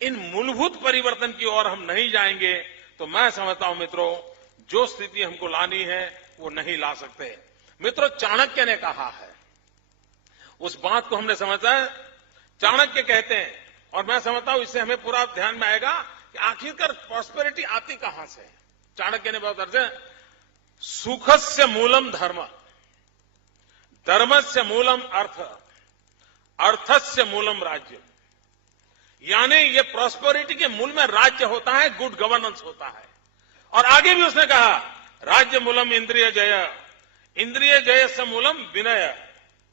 इन मूलभूत परिवर्तन की ओर हम नहीं जाएंगे तो मैं समझता हूं मित्रों, जो स्थिति हमको लानी है वो नहीं ला सकते। मित्रों, चाणक्य ने कहा है, उस बात को हमने समझा है, चाणक्य कहते हैं, और मैं समझता हूं इससे हमें पूरा ध्यान में आएगा कि आखिरकार प्रॉस्पेरिटी आती कहां से। चाणक्य ने बहुत अर्थ है, सुखस्य मूलम धर्म, धर्मस्य मूलम अर्थ, अर्थस्य मूलम राज्य। यानी ये प्रॉस्पेरिटी के मूल में राज्य होता है, गुड गवर्नेंस होता है। और आगे भी उसने कहा, राज्य मूलम इंद्रिय जय, इंद्रिय जय से मूलम विनय।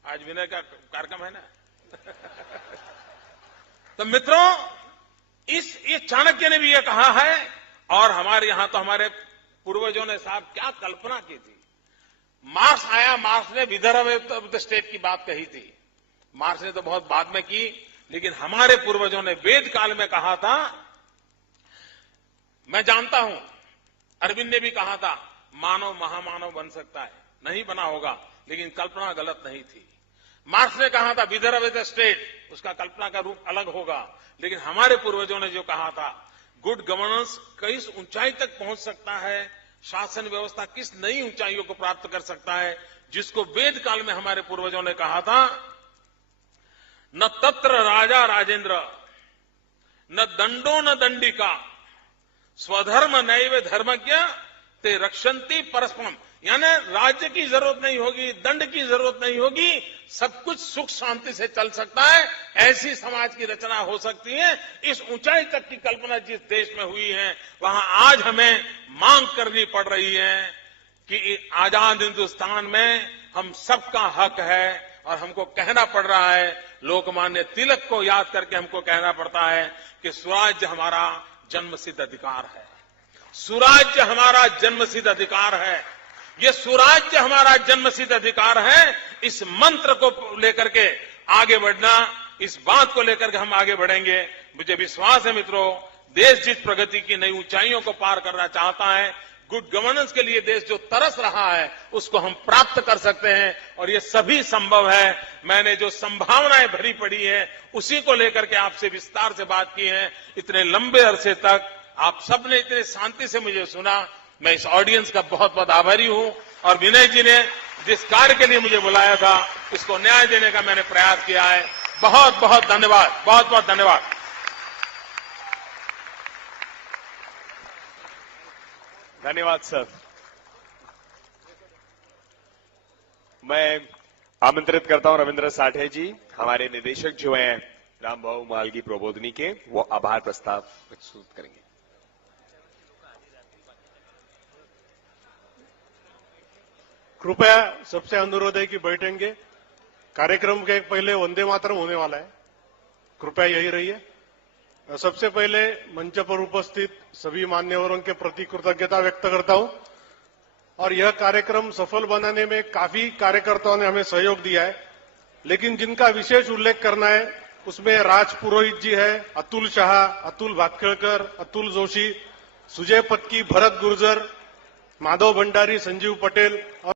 आज विनय का कार्यक्रम है ना। तो मित्रों, ये चाणक्य ने भी ये कहा है, और हमारे यहां तो हमारे पूर्वजों ने साहब क्या कल्पना की थी। मार्क्स आया, मार्क्स ने विदर्भ ऑफ द स्टेट की बात कही थी। मार्क्स ने तो बहुत बाद में की, लेकिन हमारे पूर्वजों ने वेद काल में कहा था। मैं जानता हूं अरविंद ने भी कहा था, मानव महामानव बन सकता है, नहीं बना होगा, लेकिन कल्पना गलत नहीं थी। मार्क्स ने कहा था विदर्भ ऑफ द स्टेट, उसका कल्पना का रूप अलग होगा, लेकिन हमारे पूर्वजों ने जो कहा था, गुड गवर्नेंस किस ऊंचाई तक पहुंच सकता है, शासन व्यवस्था किस नई ऊंचाइयों को प्राप्त कर सकता है, जिसको वेद काल में हमारे पूर्वजों ने कहा था, न तत्र राजा राजेंद्र, न दंडो न दंडिका, स्वधर्म नैव धर्मज्ञ ते रक्षन्ति परस्परम। यानी राज्य की जरूरत नहीं होगी, दंड की जरूरत नहीं होगी, सब कुछ सुख शांति से चल सकता है, ऐसी समाज की रचना हो सकती है। इस ऊंचाई तक की कल्पना जिस देश में हुई है, वहां आज हमें मांग करनी पड़ रही है कि आजाद हिंदुस्तान में हम सबका हक है। और हमको कहना पड़ रहा है, लोकमान्य तिलक को याद करके हमको कहना पड़ता है कि स्वराज्य हमारा जन्मसिद्ध अधिकार है, सुराज्य हमारा जन्मसिद्ध अधिकार है। ये सुराज्य हमारा जन्मसिद्ध अधिकार है। इस मंत्र को लेकर के आगे बढ़ना, इस बात को लेकर के हम आगे बढ़ेंगे। मुझे विश्वास है मित्रों, देश जिस प्रगति की नई ऊंचाइयों को पार करना चाहता है, गुड गवर्नेंस के लिए देश जो तरस रहा है, उसको हम प्राप्त कर सकते हैं, और ये सभी संभव है। मैंने जो संभावनाएं भरी पड़ी है, उसी को लेकर के आपसे विस्तार से बात की है। इतने लंबे अरसे तक आप सबने इतने शांति से मुझे सुना, मैं इस ऑडियंस का बहुत बहुत आभारी हूं। और विनय जी ने जिस कार्य के लिए मुझे बुलाया था, उसको न्याय देने का मैंने प्रयास किया है। बहुत बहुत धन्यवाद, बहुत बहुत धन्यवाद। धन्यवाद सर। मैं आमंत्रित करता हूं रविंद्र साठे जी, हमारे निदेशक जो हैं रामबाबू मालगी प्रबोधनी के, वो आभार प्रस्ताव प्रस्तुत करेंगे। कृपया सबसे अनुरोध है कि बैठेंगे। कार्यक्रम के पहले वंदे मातरम होने वाला है, कृपया यही रहिए। सबसे पहले मंच पर उपस्थित सभी मान्यवरों के प्रति कृतज्ञता व्यक्त करता हूं। और यह कार्यक्रम सफल बनाने में काफी कार्यकर्ताओं ने हमें सहयोग दिया है, लेकिन जिनका विशेष उल्लेख करना है उसमें राज पुरोहित जी है, अतुल शाह, अतुल भातखळकर, अतुल जोशी, सुजय पत्की, भरत गुर्जर, माधव भंडारी, संजीव पटेल और